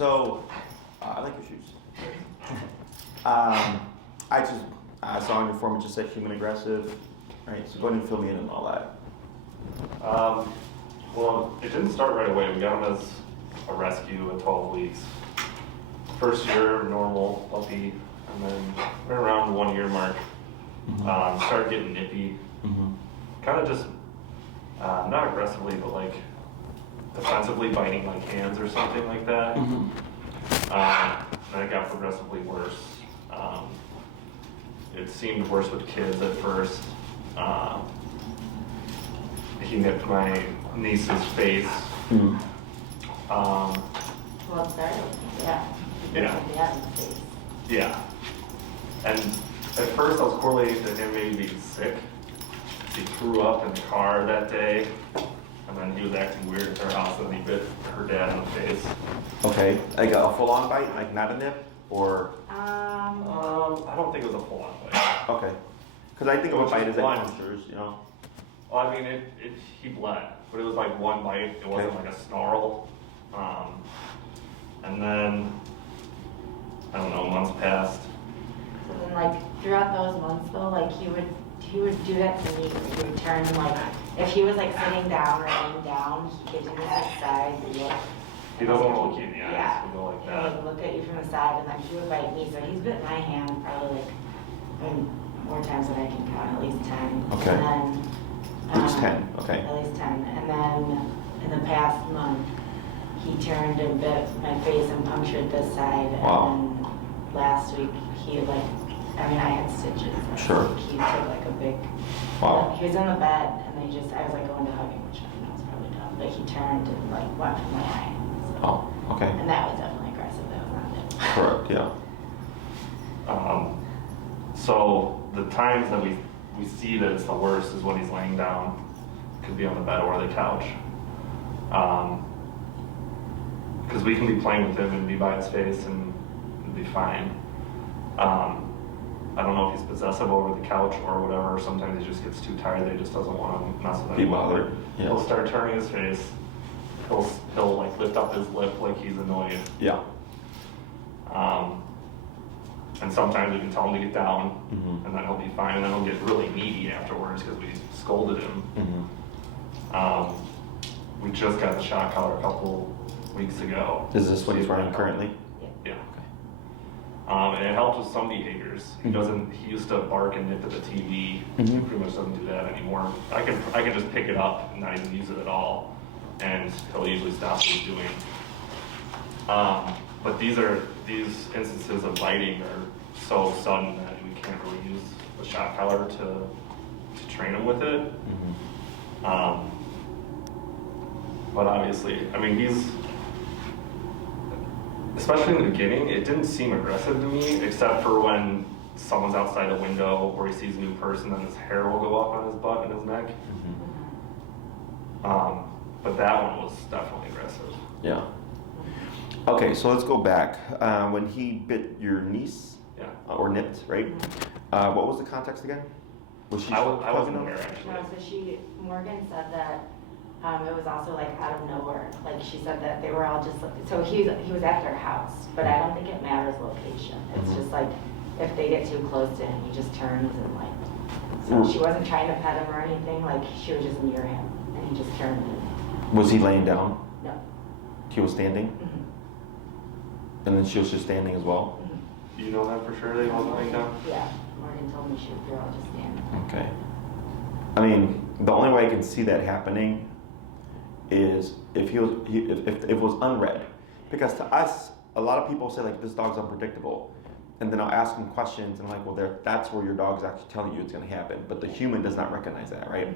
So, I like your shoes. I saw on your form it just said human aggressive. Right, so go ahead and fill me in on all that. Well, it didn't start right away. We got him as a rescue at 12 weeks. First year, normal, puppy, and then right around the 1 year mark, started getting nippy. Kind of just, not aggressively, but like defensively biting like hands or something like that. Then it got progressively worse. It seemed worse with kids at first. He nipped my niece's face. Well, it started, yeah. Yeah. And at first I was correlating to him maybe being sick. He threw up in the car that day, and then he was acting weird at our house, and he bit her dad in the face. Okay, like a full-on bite, like not a nip, or? I don't think it was a full-on bite. Okay, because I think of a bite as like punctures, you know? Well, I mean, he bled, but it was like one bite. It wasn't like a snarl. And then, I don't know, months passed. So then, like, throughout those months, though, like, he would do that to me. He would turn, like, if he was, like, sitting down or laying down, he could do this side look. He doesn't want to look you in the eyes. Yeah. He'll go like He that. would look at you from the side, and then he would bite me. So he's bit my hand probably, like, more times than I can count, at least 10. Okay. And then, At least 10, okay. At least 10. And then, in the past month, he turned and bit my face and punctured this side. Wow. And then last week, he like, I mean, I had stitches. Last Sure. week. He took like a big, Wow. he was in the bed and I was like going to hug him, which I know was probably dumb, but he turned and like went for my eye. So. Oh, okay. And that was definitely aggressive. That was not it. Correct, yeah. So the times that we see that it's the worst is when he's laying down. Could be on the bed or the couch. Because we can be playing with him and be by his face and it'd be fine. I don't know if he's possessive over the couch or whatever. Sometimes he just gets too tired that he just doesn't want to mess with Be anyone. bothered. Yeah. He'll start turning his face. He'll like lift up his lip like he's annoyed. Yeah. And sometimes we can tell him to get down, Mm-hmm. and then he'll be fine. And then he'll get really needy afterwards because we scolded him. We just got the shock collar a couple weeks ago. Is this what he's running currently? Yeah. Okay. And it helps with some behaviors. He doesn't. He used to bark and nip at the TV. He pretty much doesn't do that anymore. I can just pick it up and not even use it at all, and he'll usually stop what he's doing. But these instances of biting are so sudden that we can't really use the shock collar to train him with it. But obviously, I mean, especially in the beginning, it didn't seem aggressive to me, except for when someone's outside a window or he sees a new person, then his hair will go up on his butt and his neck. But that one was definitely aggressive. Yeah. Okay, so let's go back. When he bit your niece, or nipped, right? What was the context again? Was she? I wasn't aware actually. No, so Morgan said that it was also like out of nowhere. Like she said that they were all just, so he was at their house, but I don't think it matters location. It's just like, if they get too close to him, he just turns and like, so she wasn't trying to pet him or anything, like she was just near him and he just turned and. Was he laying down? No. He was standing? And then she was just standing as well? Do you know that for sure that he wasn't laying down? Yeah, Morgan told me they were all just standing. Okay. I mean, the only way I can see that happening is if it was unread. Because to us, a lot of people say like, this dog's unpredictable. And then I'll ask them questions and I'm like, well, that's where your dog's actually telling you it's going to happen. But the human does not recognize that, right?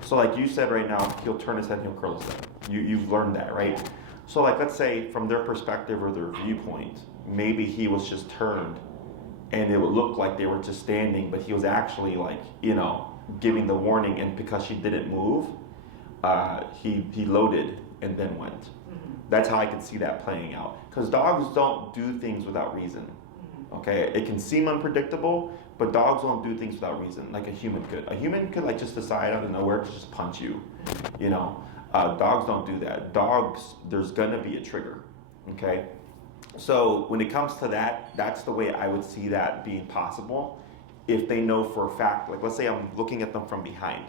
So like you said right now, he'll turn his head and he'll curl his lip. You've learned that, right? So like, let's say from their perspective or their viewpoint, maybe he was just turned and it would look like they were just standing, but he was actually like, giving the warning, and because she didn't move, he loaded and then went. That's how I could see that playing out. Because dogs don't do things without reason. Okay, it can seem unpredictable, but dogs don't do things without reason, like a human could. A human could like just decide out of nowhere to just punch you, Dogs don't do that. Dogs, there's gonna be a trigger, okay? So when it comes to that, that's the way I would see that being possible. If they know for a fact, like let's say I'm looking at them from behind,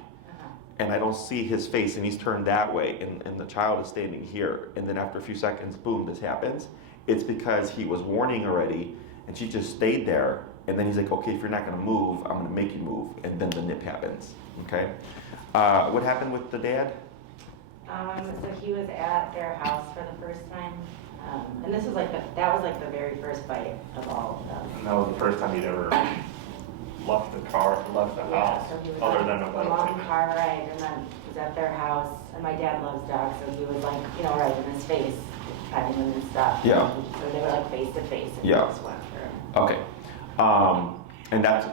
and I don't see his face and he's turned that way, and the child is standing here, and then after a few seconds, boom, this happens. It's because he was warning already, and she just stayed there, and then he's like, okay, if you're not gonna move, I'm gonna make you move, and then the nip happens, okay? What happened with the dad? So he was at their house for the first time, and this was like that was like the very first bite of all of them. And that was the first time he'd ever left the house, So he was other on than a long car ride, and then he was at their house, and my dad loves dogs, so he was like, right in his face, petting him and stuff. Yeah. So they were like face to face, and Yeah. he just went through. Okay.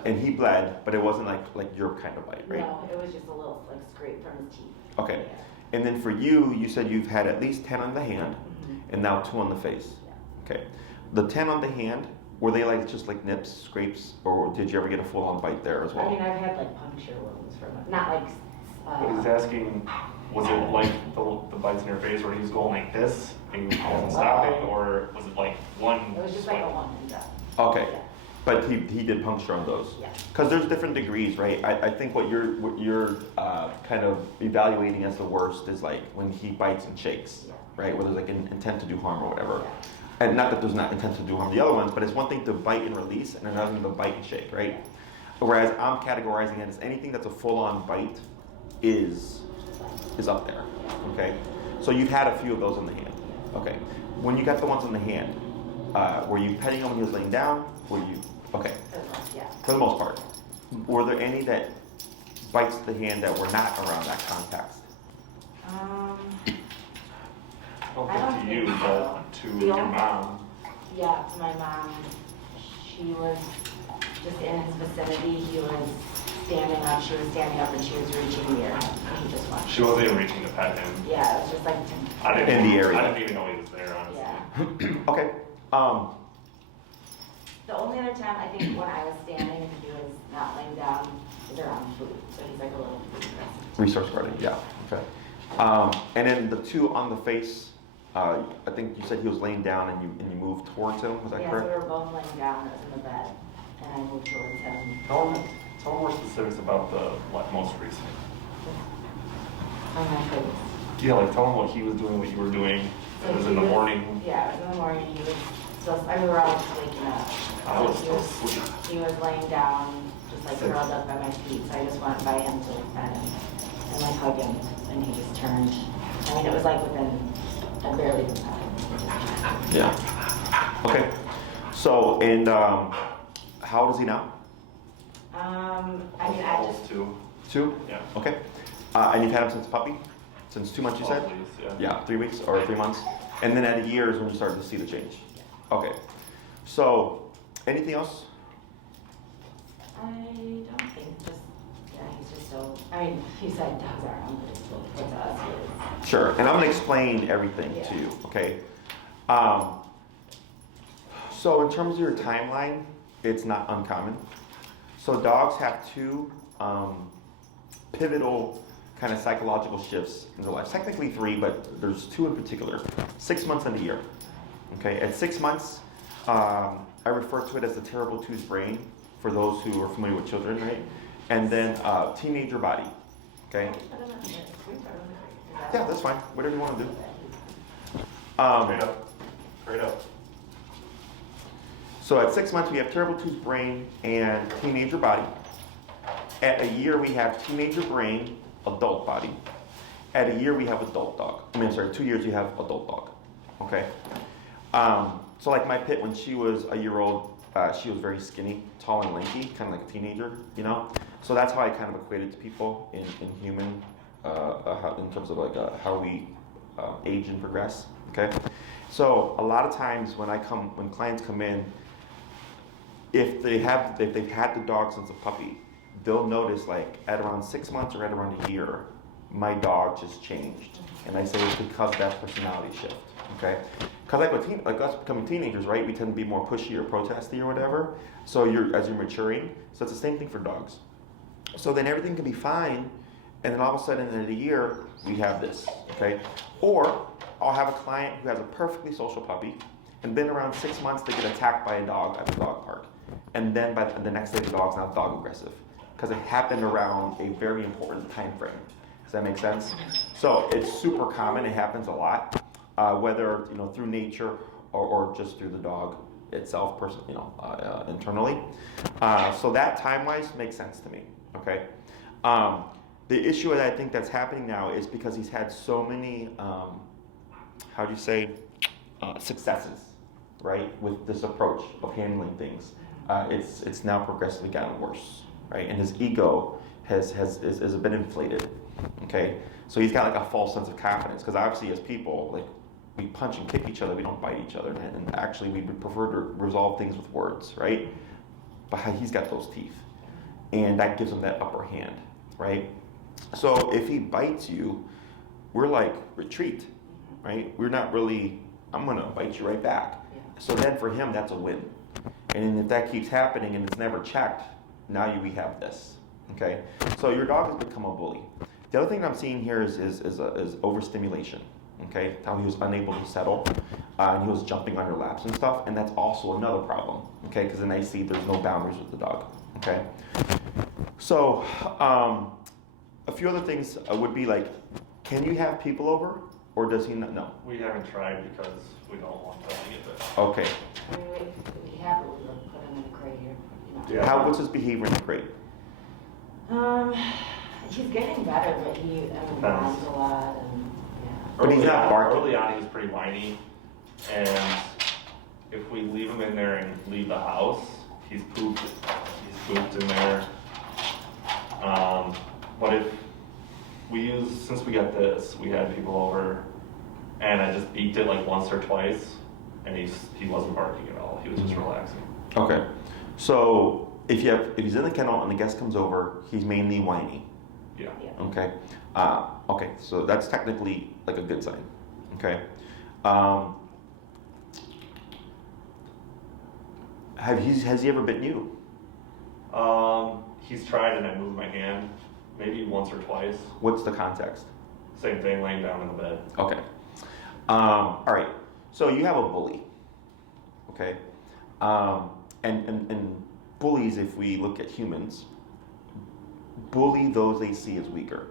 And he bled, but it wasn't like your kind of bite, right? No, it was just a little like scrape from his teeth. Okay. Yeah. And then for you said you've had at least 10 on the hand, and now 2 on the face. Yeah. Okay. The 10 on the hand, were they like just like nips, scrapes, or did you ever get a full-on bite there as well? I mean, I've had like puncture wounds from it, not like. But he's asking, was it like the bites in your face where he was going like this and he wasn't stopping, or was it like one? It was just like a one and done. Okay. Yeah. But he did puncture on those. Yeah. Because there's different degrees, right? I think what you're kind of evaluating as the worst is like when he bites and shakes, Yeah. right? Where there's like an intent to do harm or whatever. Yeah. And not that there's not intent to do harm to the other ones, but it's one thing to bite and release and another thing to bite and shake, right? Whereas I'm categorizing it as anything that's a full-on bite is up there, okay? So you've had a few of those in the hand, okay? When you got the ones in the hand, were you petting him when he was laying down? Were you, okay, Yeah. for the most part. Were there any that bites the hand that were not around that context? I don't think to you, so. but to The your only- mom. Yeah, to my mom, she was just in his vicinity. He was standing up. She was standing up, and she was reaching near him. And he just went. She wasn't even reaching to pet him. Yeah, it was just like. I didn't In the area. I didn't even know he was there, honestly. Yeah. Okay, The only other time I think when I was standing and he was not laying down was around food. So he's like a little food aggressive. resource guarding, yeah, okay. And then the 2 on the face, I think you said he was laying down and you moved towards him, was that Yeah, so correct? we were both laying down. It was in the bed, and I moved towards him. Tell more specifics about the most recent. On my face. Yeah, like tell him what he was doing, what you were doing. So It was he in the morning. Yeah, it was in the morning. He was still, we were all just waking up. I was he still asleep. He was laying down, just like Sick. curled up by my feet. So I just went by him to like pet him and like hug him, and he just turned. I mean, it was like I barely was out. Yeah. Okay, so, and how old is he now? I mean, I Almost just, 2. 2? Yeah. Okay. And you've had him since puppy? Since 2 months you said? Always, yeah. Yeah, 3 weeks or 3 months? And then at a year is when you started to see the change? Okay. So, anything else? I don't think he's just so, I mean, you said dogs are unpredictable, but to us, he is. Sure, and I'm gonna explain everything to Yeah. you, okay? So in terms of your timeline, it's not uncommon. So dogs have 2 pivotal kind of psychological shifts in their lives. Technically 3, but there's 2 in particular. 6 months and a year. Okay, at 6 months, I refer to it as the terrible two's brain for those who are familiar with children, right? And then teenager body. Okay. Yeah, that's fine. Whatever you want to do. Straight up. So at 6 months, we have terrible two's brain and teenager body. At a year, we have teenager brain, adult body. At a year, we have adult dog. 2 years, you have adult dog. Okay. So like my pit, when she was a year old, she was very skinny, tall and lanky, kind of like a teenager, you know? So that's how I kind of equated to people in human, in terms of like how we age and progress, okay? So a lot of times when clients come in, if they've had the dog since a puppy, they'll notice like at around 6 months or at around a year, my dog just changed. And I say it's because of that personality shift, okay? Because like us becoming teenagers, right, we tend to be more pushy or protesty or whatever. So as you're maturing, so it's the same thing for dogs. So then everything can be fine, and then all of a sudden in a year, we have this, okay? Or I'll have a client who has a perfectly social puppy, and then around 6 months they get attacked by a dog at the dog park, and then by the next day the dog's now dog aggressive because it happened around a very important time frame. Does that make sense? So it's super common. It happens a lot, whether through nature or just through the dog itself, internally. So that time-wise makes sense to me. Okay. The issue that I think that's happening now is because he's had so many, successes, right, with this approach of handling things. It's now progressively gotten worse, right, and his ego has a bit inflated. Okay, so he's got like a false sense of confidence because obviously as people, like, we punch and kick each other, we don't bite each other, and actually we would prefer to resolve things with words, right? But he's got those teeth, and that gives him that upper hand, right? So if he bites you, we're like, retreat, right? We're not really, I'm gonna bite you right back. So then for him, that's a win. And if that keeps happening and it's never checked, now we have this, okay? So your dog has become a bully. The other thing I'm seeing here is overstimulation, okay? How he was unable to settle, and he was jumping on your laps and stuff, and that's also another problem, okay? Because then I see there's no boundaries with the dog, okay? So a few other things would be like, can you have people over, or does he not? No. We haven't tried because we don't want them to get this. Okay. I mean, we have it, we would put him in a crate here. Yeah. What's his behavior in the crate? He's getting better, but he runs a lot, and But he's not barking. Early on, he was pretty whiny, and if we leave him in there and leave the house, he's pooped. He's pooped in there. But if since we got this, we had people over, and I just beaked it like once or twice, and he wasn't barking at all. He was just relaxing. Okay. So if he's in the kennel and the guest comes over, he's mainly whiny. Yeah. Okay. Okay. So that's technically like a good sign. Okay. Has he ever bitten you? He's tried, and I moved my hand maybe once or twice. What's the context? Same thing, laying down in the bed. Okay. All right. So you have a bully. Okay. And bullies, if we look at humans, bully those they see as weaker,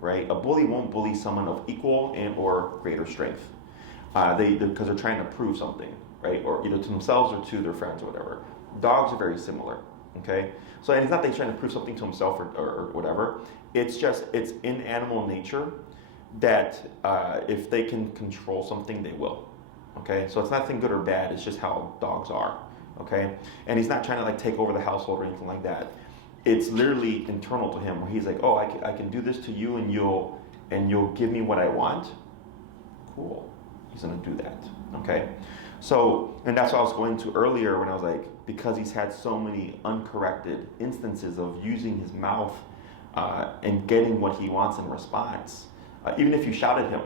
right? A bully won't bully someone of equal and or greater strength. Because they're trying to prove something, right? Or either to themselves or to their friends or whatever. Dogs are very similar, okay? So, and it's not that he's trying to prove something to himself or whatever. It's just, it's in animal nature that if they can control something, they will, okay? So it's nothing good or bad, it's just how dogs are, okay? And he's not trying to like take over the household or anything like that. It's literally internal to him where he's like, oh, I can do this to you and you'll give me what I want. Cool. He's gonna do that, okay? So, and that's what I was going to earlier when I was like, because he's had so many uncorrected instances of using his mouth and getting what he wants in response. Even if you shout at him,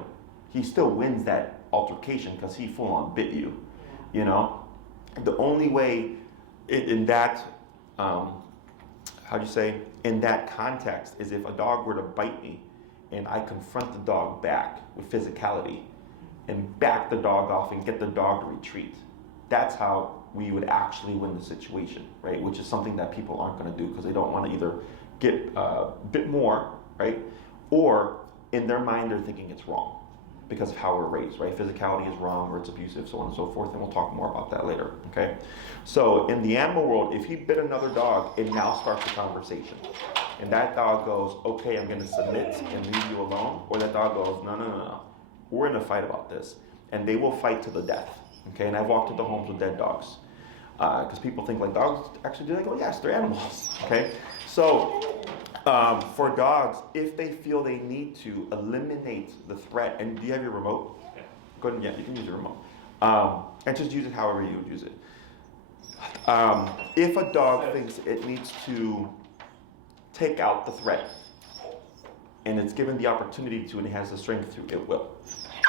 he still wins that altercation because he full on bit you, you know? The only way in that, in that context is if a dog were to bite me and I confront the dog back with physicality and back the dog off and get the dog to retreat. That's how we would actually win the situation, right? Which is something that people aren't gonna do because they don't wanna either get a bit more, right? Or in their mind, they're thinking it's wrong because of how we're raised, right? Physicality is wrong or it's abusive, so on and so forth, and we'll talk more about that later, okay? So in the animal world, if he bit another dog, it now starts a conversation. And that dog goes, okay, I'm gonna submit and leave you alone, or that dog goes, no. We're in a fight about this. And they will fight to the death, okay? And I've walked into homes with dead dogs. Because people think like dogs actually do, they go, yes, they're animals, okay? So for dogs, if they feel they need to eliminate the threat, and do you have your remote? Yeah. Go ahead and, yeah, you can use your remote. And just use it however you would use it. If a dog thinks it needs to take out the threat, and it's given the opportunity to and it has the strength to, it will,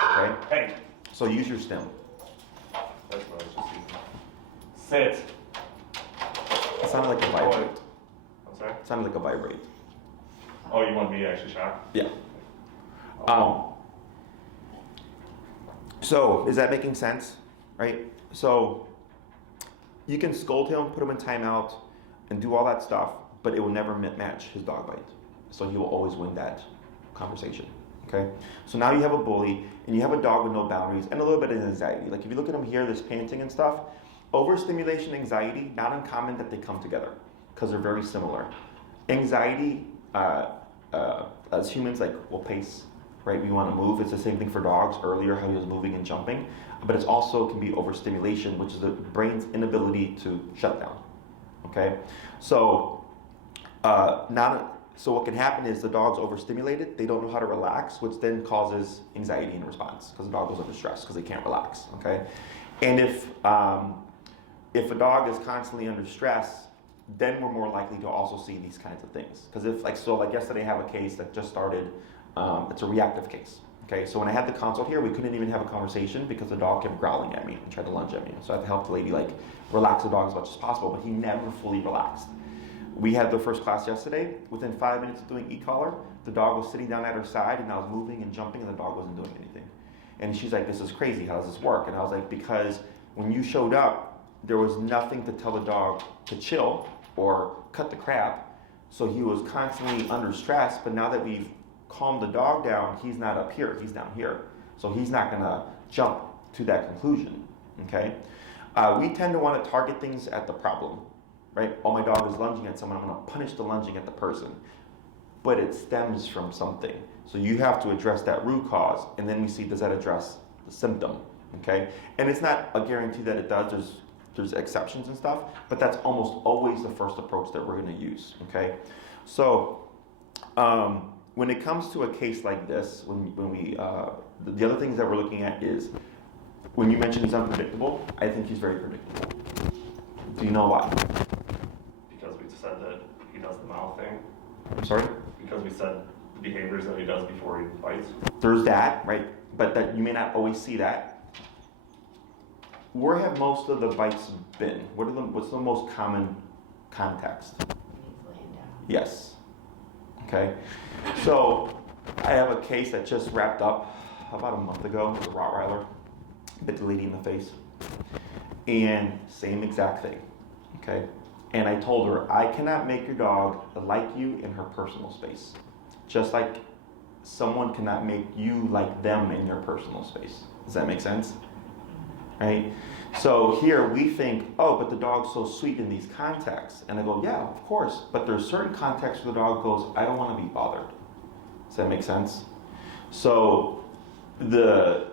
okay? Hey. So use your stem. That's what I was just using. Sit. It sounded like a vibrate. I'm sorry? It sounded like a vibrate. Oh, you want me to actually shock? Yeah. So is that making sense, right? So you can scold him, put him in timeout, and do all that stuff, but it will never match his dog bite. So he will always win that conversation. Okay? So now you have a bully, and you have a dog with no boundaries, and a little bit of anxiety. Like if you look at him here, this panting and stuff, overstimulation, anxiety, not uncommon that they come together, because they're very similar. Anxiety, as humans, like, will pace, right? We want to move. It's the same thing for dogs earlier, how he was moving and jumping. But it's also can be overstimulation, which is the brain's inability to shut down. Okay? So, so what can happen is the dog's overstimulated, they don't know how to relax, which then causes anxiety in response, because the dog goes under stress because they can't relax. Okay? And if a dog is constantly under stress, then we're more likely to also see these kinds of things. Because like yesterday I have a case that just started, it's a reactive case. Okay, so when I had the consult here, we couldn't even have a conversation because the dog kept growling at me and tried to lunge at me. So I had to help the lady relax the dog as much as possible, but he never fully relaxed. We had the first class yesterday. Within 5 minutes of doing e-collar, the dog was sitting down at her side and I was moving and jumping and the dog wasn't doing anything. And she's like, this is crazy, how does this work? And I was like, because when you showed up, there was nothing to tell the dog to chill or cut the crap. So he was constantly under stress, but now that we've calmed the dog down, he's not up here, he's down here. So he's not gonna jump to that conclusion, okay? We tend to wanna target things at the problem, right? Oh, my dog is lunging at someone, I'm gonna punish the lunging at the person. But it stems from something. So you have to address that root cause, and then we see, does that address the symptom, okay? And it's not a guarantee that it does, there's exceptions and stuff, but that's almost always the first approach that we're gonna use, okay? So, when it comes to a case like this, the other things that we're looking at is, when you mentioned he's unpredictable, I think he's very predictable. Do you know why? Because we said that he does the mouth thing. I'm sorry? Because we said the behaviors that he does before he bites. There's that, right? But that you may not always see that. Where have most of the bites been? What's the most common context? He's laying down. Yes. Okay. So I have a case that just wrapped up about a month ago with a Rottweiler. Bit the lady in the face. And same exact thing. Okay. And I told her, I cannot make your dog like you in her personal space. Just like someone cannot make you like them in your personal space. Does that make sense? Right? So here we think, oh, but the dog's so sweet in these contexts. And I go, yeah, of course. But there's certain contexts where the dog goes, I don't want to be bothered. Does that make sense? So the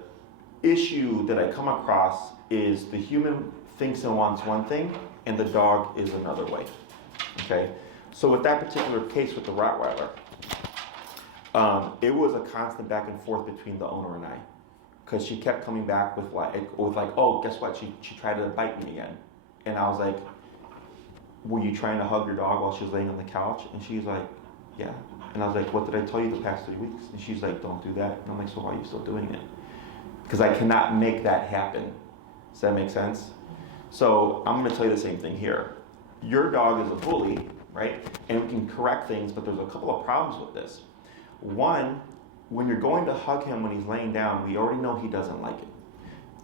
issue that I come across is the human thinks and wants one thing, and the dog is another way. Okay? So with that particular case with the Rottweiler, it was a constant back and forth between the owner and I. Because she kept coming back with oh, guess what? She tried to bite me again. And I was like, were you trying to hug your dog while she was laying on the couch? And she's like, yeah. And I was like, what did I tell you the past 3 weeks? And she's like, don't do that. And I'm like, so why are you still doing it? Because I cannot make that happen. Does that make sense? So I'm going to tell you the same thing here. Your dog is a bully, right? And we can correct things, but there's a couple of problems with this. One, when you're going to hug him when he's laying down, we already know he doesn't like it.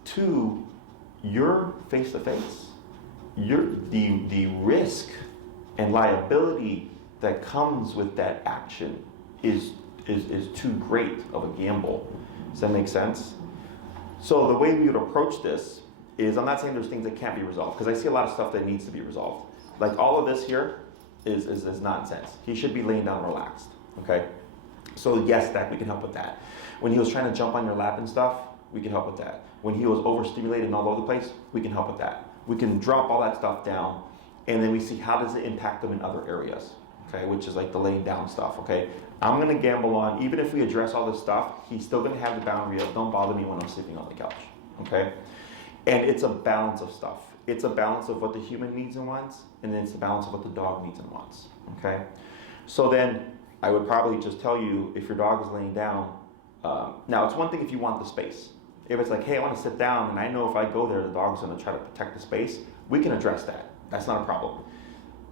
Two, you're face to face. The risk and liability that comes with that action is too great of a gamble. Does that make sense? So the way we would approach this is, I'm not saying there's things that can't be resolved, because I see a lot of stuff that needs to be resolved. Like all of this here is nonsense. He should be laying down relaxed, okay? So yes, that we can help with that. When he was trying to jump on your lap and stuff, we can help with that. When he was overstimulated and all over the place, we can help with that. We can drop all that stuff down, and then we see how does it impact them in other areas, okay? Which is like the laying down stuff, okay? I'm gonna gamble on, even if we address all this stuff, he's still gonna have the boundary of don't bother me when I'm sleeping on the couch, okay? And it's a balance of stuff. It's a balance of what the human needs and wants, and then it's a balance of what the dog needs and wants, okay? So then, I would probably just tell you if your dog is laying down. Now, it's one thing if you want the space. If it's like, hey, I want to sit down, and I know if I go there, the dog's going to try to protect the space, we can address that. That's not a problem.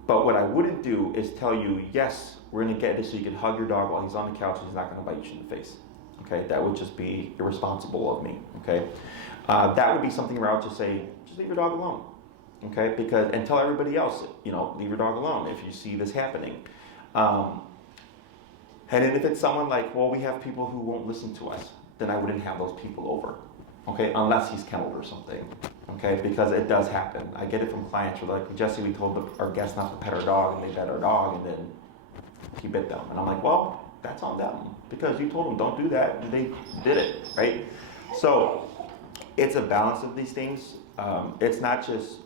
But what I wouldn't do is tell you, yes, we're going to get this so you can hug your dog while he's on the couch and he's not going to bite you in the face. Okay, that would just be irresponsible of me. Okay, that would be something where I would just say, just leave your dog alone. Okay, because and tell everybody else, leave your dog alone if you see this happening. And then if it's someone like, well, we have people who won't listen to us, then I wouldn't have those people over. Okay, unless he's kenneled or something. Okay, because it does happen. I get it from clients who are like, Jesse, we told our guests not to pet our dog, and they pet our dog, and then he bit them. And I'm like, well, that's on them because you told them don't do that, and they did it, right? So it's a balance of these things. It's not just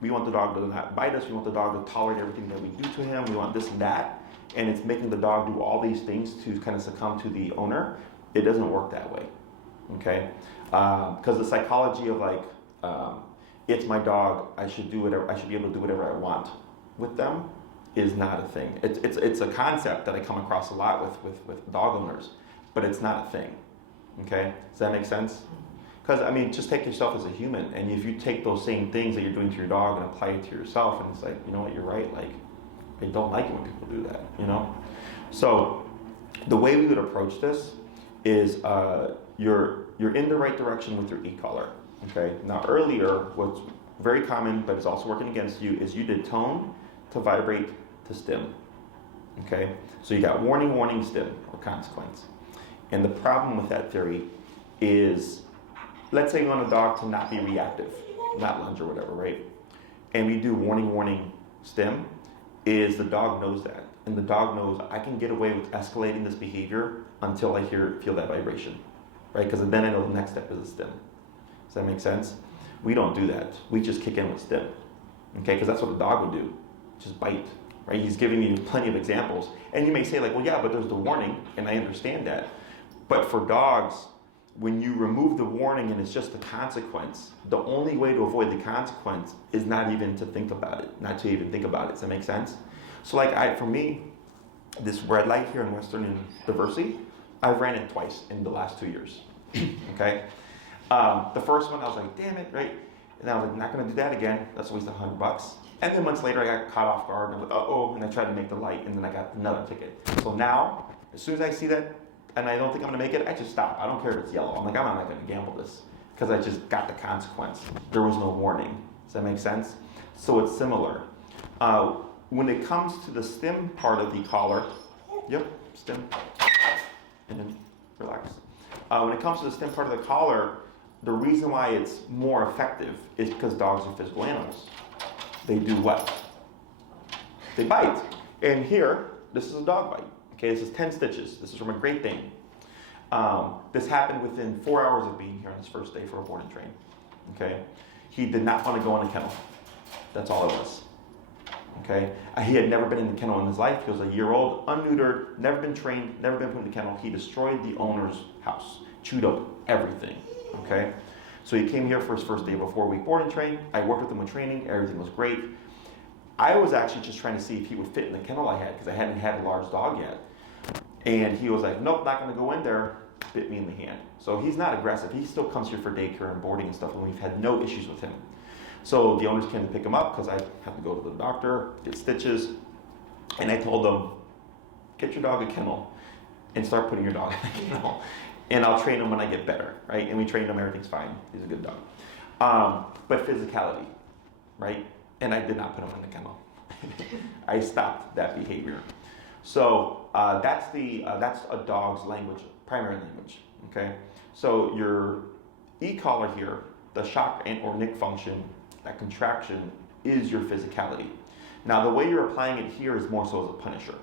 we want the dog to not bite us. We want the dog to tolerate everything that we do to him. We want this and that, and it's making the dog do all these things to kind of succumb to the owner. It doesn't work that way, okay? Because the psychology of like, it's my dog, I should do whatever, I should be able to do whatever I want with them is not a thing. It's a concept that I come across a lot with dog owners, but it's not a thing, okay? Does that make sense? Because, I mean, just take yourself as a human, and if you take those same things that you're doing to your dog and apply it to yourself, and it's like, you know what, you're right, like, I don't like it when people do that, So, the way we would approach this is you're in the right direction with your e-collar, okay? Now, earlier, what's very common, but it's also working against you, is you did tone to vibrate to stim, okay? So you got warning, warning, stim, or consequence. And the problem with that theory is, let's say you want a dog to not be reactive, not lunge or whatever, right? And we do warning, warning, stim, is the dog knows that. And the dog knows I can get away with escalating this behavior until I feel that vibration, right? Because then I know the next step is a stim. Does that make sense? We don't do that. We just kick in with stim, okay? Because that's what a dog would do, just bite, right? He's giving you plenty of examples. And you may say like, well, yeah, but there's the warning, and I understand that. But for dogs, when you remove the warning and it's just the consequence, the only way to avoid the consequence is not even to think about it, not to even think about it. Does that make sense? So like for me, this red light here in Western Diversity, I've ran it twice in the last 2 years, okay? The first one, I was like, damn it, right? And I was like, not gonna do that again. That's a waste of $100. And then months later, I got caught off guard, and I was like, uh-oh, and I tried to make the light, and then I got another ticket. So now, as soon as I see that, and I don't think I'm gonna make it, I just stop. I don't care if it's yellow. I'm like, I'm not gonna gamble this, because I just got the consequence. There was no warning. Does that make sense? So it's similar. When it comes to the stim part of the collar, yep, stim, and then relax. When it comes to the stim part of the collar, the reason why it's more effective is because dogs are physical animals. They do what? They bite. And here, this is a dog bite. Okay, this is 10 stitches. This is from a Great Dane. This happened within 4 hours of being here on his first day for a board and train. Okay, he did not want to go in the kennel. That's all it was. Okay, he had never been in the kennel in his life. He was a year old, unneutered, never been trained, never been put in the kennel. He destroyed the owner's house, chewed up everything. Okay, so he came here for his first day of a 4-week board and train. I worked with him with training. Everything was great. I was actually just trying to see if he would fit in the kennel I had because I hadn't had a large dog yet. And he was like, nope, not going to go in there. Bit me in the hand. So he's not aggressive. He still comes here for daycare and boarding and stuff, and we've had no issues with him. So the owners came to pick him up because I had to go to the doctor, get stitches, and I told them, get your dog a kennel and start putting your dog in a kennel. And I'll train him when I get better, right? And we trained him, everything's fine. He's a good dog. But physicality, right? And I did not put him in the kennel. I stopped that behavior. So that's a dog's language, primary language, okay? So your e-collar here, the shock and or nick function, that contraction is your physicality. Now the way you're applying it here is more so as a punisher,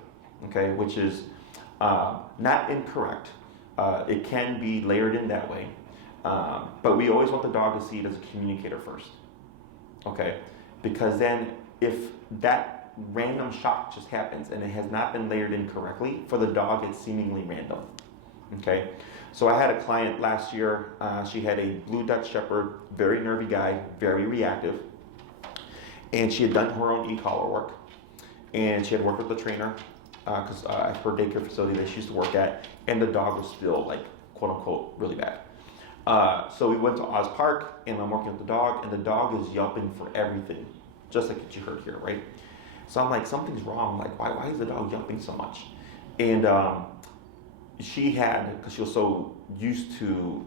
okay? Which is not incorrect. It can be layered in that way. But we always want the dog to see it as a communicator first, okay? Because then if that random shock just happens and it has not been layered in correctly, for the dog it's seemingly random, okay? So I had a client last year, she had a blue Dutch Shepherd, very nervy guy, very reactive, and she had done her own e-collar work, and she had worked with the trainer, because at her daycare facility that she used to work at, and the dog was still like, quote unquote, really bad. So we went to Oz Park, and I'm working with the dog, and the dog is yelping for everything, just like what you heard here, right? So I'm like, something's wrong. Like, why is the dog yelping so much? And she had, because she was so used to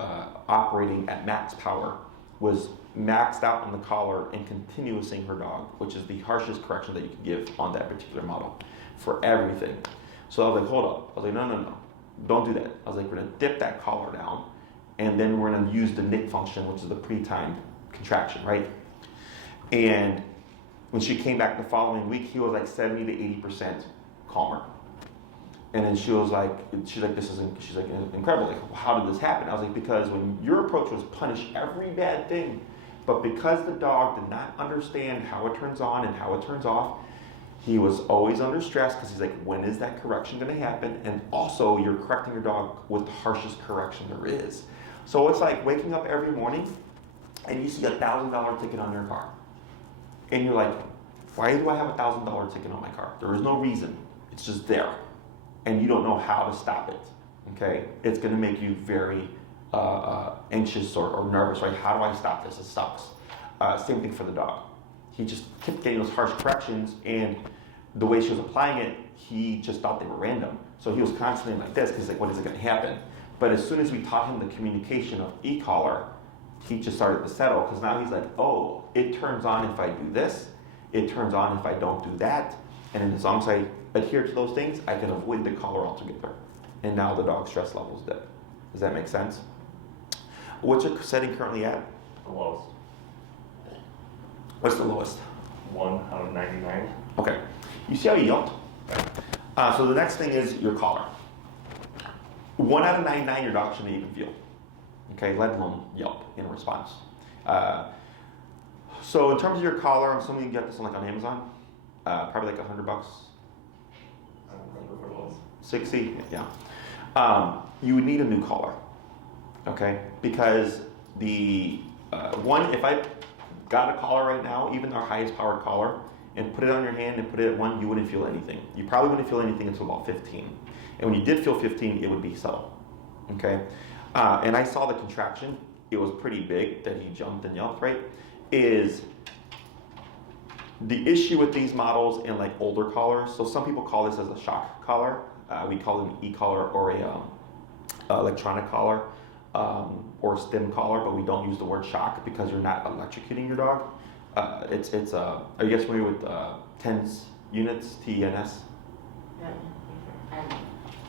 operating at max power, was maxed out on the collar and continuousing her dog, which is the harshest correction that you can give on that particular model for everything. So I was like, hold up. I was like, no, don't do that. I was like, we're gonna dip that collar down, and then we're gonna use the NIC function, which is the pre-timed contraction, right? And when she came back the following week, he was like 70 to 80% calmer. And then she's like, she's like, incredible. Like, how did this happen? I was like, because when your approach was punish every bad thing, but because the dog did not understand how it turns on and how it turns off, he was always under stress because he's like, when is that correction going to happen? And also, you're correcting your dog with the harshest correction there is. So it's like waking up every morning and you see $1,000 ticket on your car. And you're like, why do I have $1,000 ticket on my car? There is no reason. It's just there. And you don't know how to stop it, okay? It's gonna make you very anxious or nervous, right? How do I stop this? It sucks. Same thing for the dog. He just kept getting those harsh corrections, and the way she was applying it, he just thought they were random. So he was constantly like this, because he's like, when is it gonna happen? But as soon as we taught him the communication of e-collar, he just started to settle, because now he's like, oh, it turns on if I do this, it turns on if I don't do that, and then as long as I adhere to those things, I can avoid the collar altogether. And now the dog's stress levels dip. Does that make sense? What's your setting currently at? The lowest. What's the lowest? 1 out of 99. Okay. You see how you yelped? So the next thing is your collar. 1 out of 99, your dog shouldn't even feel. Okay, let alone yelp in response. So in terms of your collar, I'm assuming you can get this on Amazon. Probably like $100. I don't remember what it was. 60, yeah. You would need a new collar, okay? Because the one, if I got a collar right now, even our highest powered collar, and put it on your hand and put it at 1, you wouldn't feel anything. You probably wouldn't feel anything until about 15. And when you did feel 15, it would be subtle, okay? And I saw the contraction. It was pretty big that he jumped and yelped, right? Is the issue with these models and like older collars, so some people call this as a shock collar. We call it an e-collar or a electronic collar or stim collar, but we don't use the word shock because you're not electrocuting your dog. Are you guys familiar with TENS units, TENS?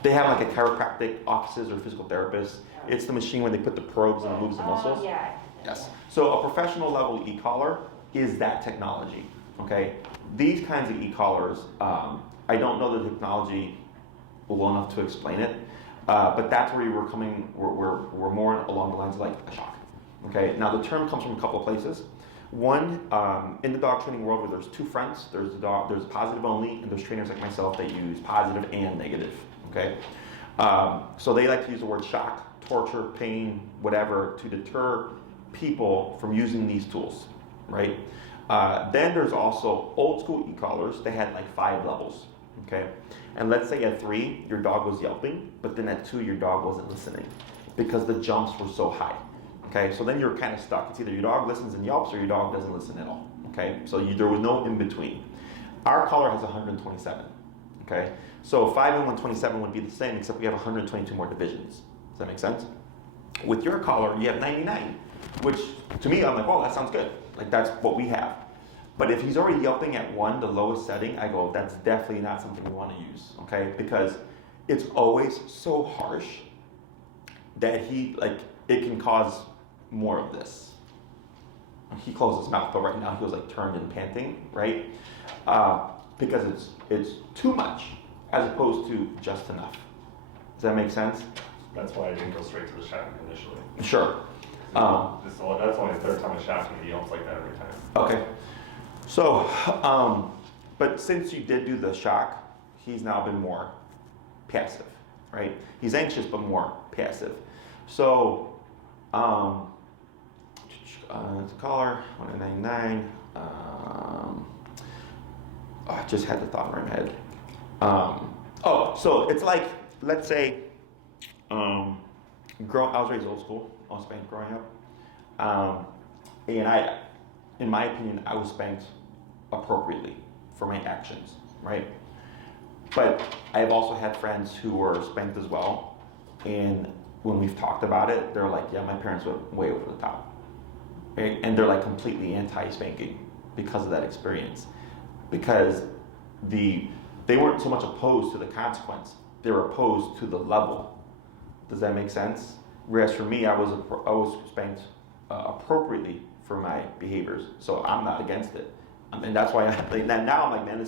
They have like a chiropractic offices or physical therapists. It's the machine where they put the probes and it moves the muscles. Oh, yeah. Yes. So a professional level e-collar is that technology. Okay, these kinds of e-collars, I don't know the technology well enough to explain it, but that's where we're coming. We're more along the lines of like a shock. Okay, now the term comes from a couple of places. One, in the dog training world, where there's two fronts. There's positive only, and there's trainers like myself that use positive and negative. Okay, so they like to use the word shock, torture, pain, whatever, to deter people from using these tools, right? Then there's also old school e-collars. They had like 5 levels, okay? And let's say at 3, your dog was yelping, but then at 2, your dog wasn't listening because the jumps were so high, okay? So then you're kind of stuck. It's either your dog listens and yelps or your dog doesn't listen at all, okay? So there was no in between. Our collar has 127, okay? So 5 and 127 would be the same, except we have 122 more divisions. Does that make sense? With your collar, you have 99, which to me, I'm like, oh, that sounds good. Like that's what we have. But if he's already yelping at 1, the lowest setting, I go, that's definitely not something we want to use, okay? Because it's always so harsh that it can cause more of this. He closed his mouth, but right now he was like turned and panting, right? Because it's too much as opposed to just enough. Does that make sense? That's why I didn't go straight to the shocking initially. Sure. That's only the 3rd time I shocked him. He yelps like that every time. Okay. So, but since you did do the shock, he's now been more passive, right? He's anxious, but more passive. So, it's a collar, 199. I just had the thought in my head. So it's like, let's say, I was raised old school. I was spanked growing up. And in my opinion, I was spanked appropriately for my actions, right? But I've also had friends who were spanked as well. And when we've talked about it, they're like, yeah, my parents went way over the top. right? And they're like completely anti-spanking because of that experience, because they weren't so much opposed to the consequence, they were opposed to the level. Does that make sense? Whereas for me, I was spanked appropriately for my behaviors, so I'm not against it. And that's why now I'm like, man,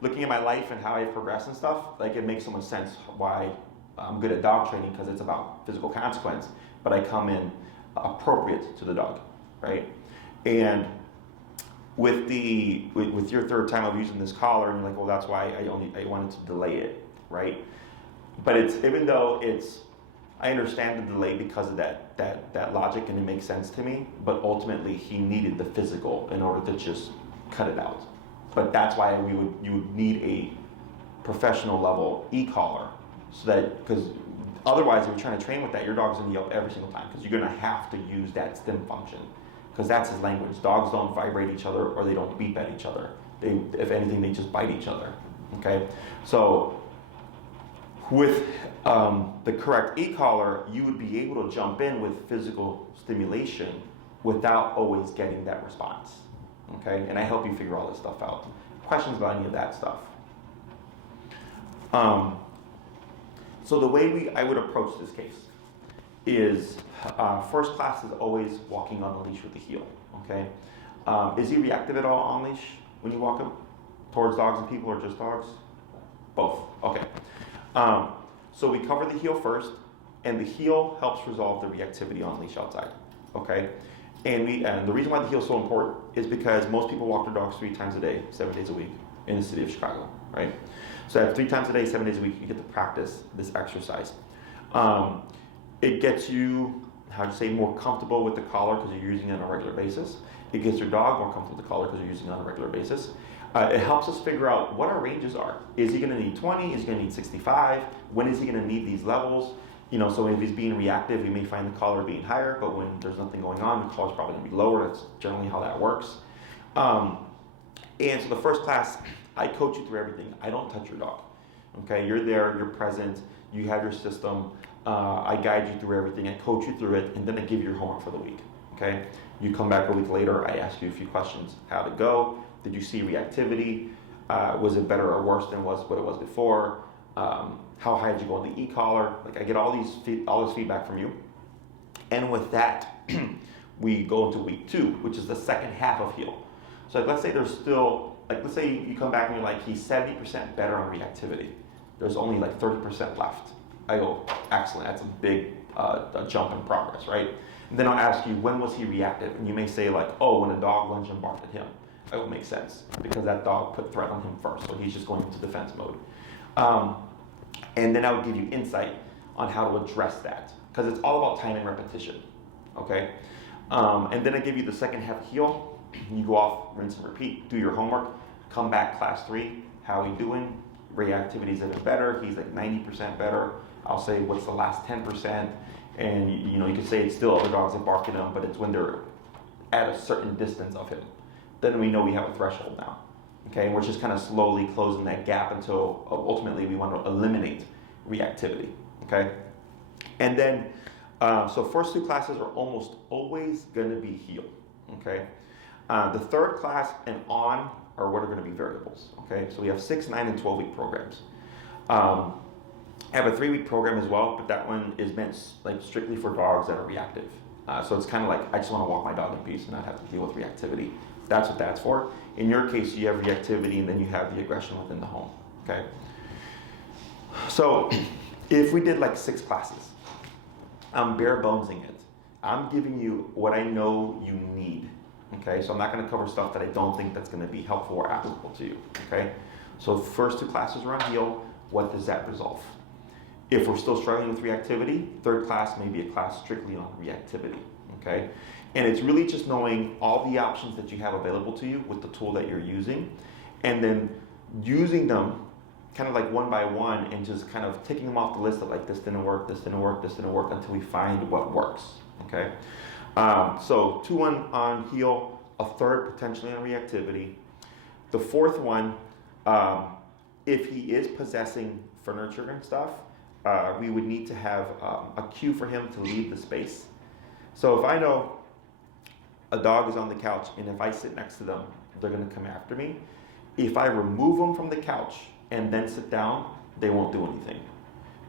looking at my life and how I've progressed and stuff, like it makes so much sense why I'm good at dog training, because it's about physical consequence, but I come in appropriate to the dog, right? And with your third time of using this collar, and you're like, well, that's why I wanted to delay it, right? But even though I understand the delay because of that logic, and it makes sense to me, but ultimately he needed the physical in order to just cut it out. But that's why you would need a professional level e-collar, so that, because otherwise if you're trying to train with that, your dog's gonna yelp every single time, because you're gonna have to use that stim function, because that's his language. Dogs don't vibrate each other, or they don't beep at each other. If anything, they just bite each other. Okay, so with the correct e-collar, you would be able to jump in with physical stimulation without always getting that response. Okay, and I help you figure all this stuff out. Questions about any of that stuff? So the way I would approach this case is first class is always walking on the leash with the heel. Okay, is he reactive at all on leash when you walk him towards dogs and people, or just dogs? Both. Okay. So we cover the heel first, and the heel helps resolve the reactivity on leash outside. Okay, and the reason why the heel is so important is because most people walk their dogs 3 times a day, 7 days a week in the city of Chicago, right? So at 3 times a day, 7 days a week, you get to practice this exercise. It gets you, more comfortable with the collar because you're using it on a regular basis. It gets your dog more comfortable with the collar because you're using it on a regular basis. It helps us figure out what our ranges are. Is he going to need 20? Is he going to need 65? When is he going to need these levels? So if he's being reactive, we may find the collar being higher, but when there's nothing going on, the collar's probably going to be lower. That's generally how that works. And so the first class, I coach you through everything. I don't touch your dog. Okay, you're there, you're present, you have your system. I guide you through everything. I coach you through it, and then I give you your homework for the week. Okay, you come back a week later. I ask you a few questions. How'd it go? Did you see reactivity? Was it better or worse than what it was before? How high did you go on the e-collar? Like, I get all this feedback from you. And with that, we go into week 2, which is the second half of heel. So let's say let's say you come back and you're like, he's 70% better on reactivity. There's only like 30% left. I go, excellent, that's a big a jump in progress, right? And then I'll ask you, when was he reactive? And you may say like, oh, when a dog lunged and barked at him. That would make sense, because that dog put threat on him first, so he's just going into defense mode. And then I would give you insight on how to address that, because it's all about time and repetition, okay? And then I give you the second half of heel. You go off, rinse and repeat, do your homework, come back class 3, how are we doing? Reactivity's even better, he's like 90% better. I'll say, what's the last 10%? And you can say it's still other dogs that bark at him, but it's when they're at a certain distance of him. Then we know we have a threshold now. Okay, and we're just kind of slowly closing that gap until ultimately we want to eliminate reactivity. Okay, and then so first 2 classes are almost always going to be heel. Okay, the third class and on are what are going to be variables. Okay, so we have 6, 9, and 12-week programs. I have a 3-week program as well, but that one is meant like strictly for dogs that are reactive. So it's kind of like, I just want to walk my dog in peace and not have to deal with reactivity. That's what that's for. In your case, you have reactivity, and then you have the aggression within the home. Okay. So if we did like 6 classes, I'm bare bonesing it. I'm giving you what I know you need. Okay. So I'm not going to cover stuff that I don't think that's going to be helpful or applicable to you. Okay. So first 2 classes are on heel. What does that resolve? If we're still struggling with reactivity, third class may be a class strictly on reactivity. Okay. And it's really just knowing all the options that you have available to you with the tool that you're using, and then using them kind of like one by one, and just kind of ticking them off the list of like, this didn't work, this didn't work, this didn't work, until we find what works. Okay. So 2 on heel, a third potentially on reactivity. The 4th one, if he is possessing furniture and stuff, we would need to have a cue for him to leave the space. So if I know a dog is on the couch, and if I sit next to them, they're going to come after me. If I remove them from the couch and then sit down, they won't do anything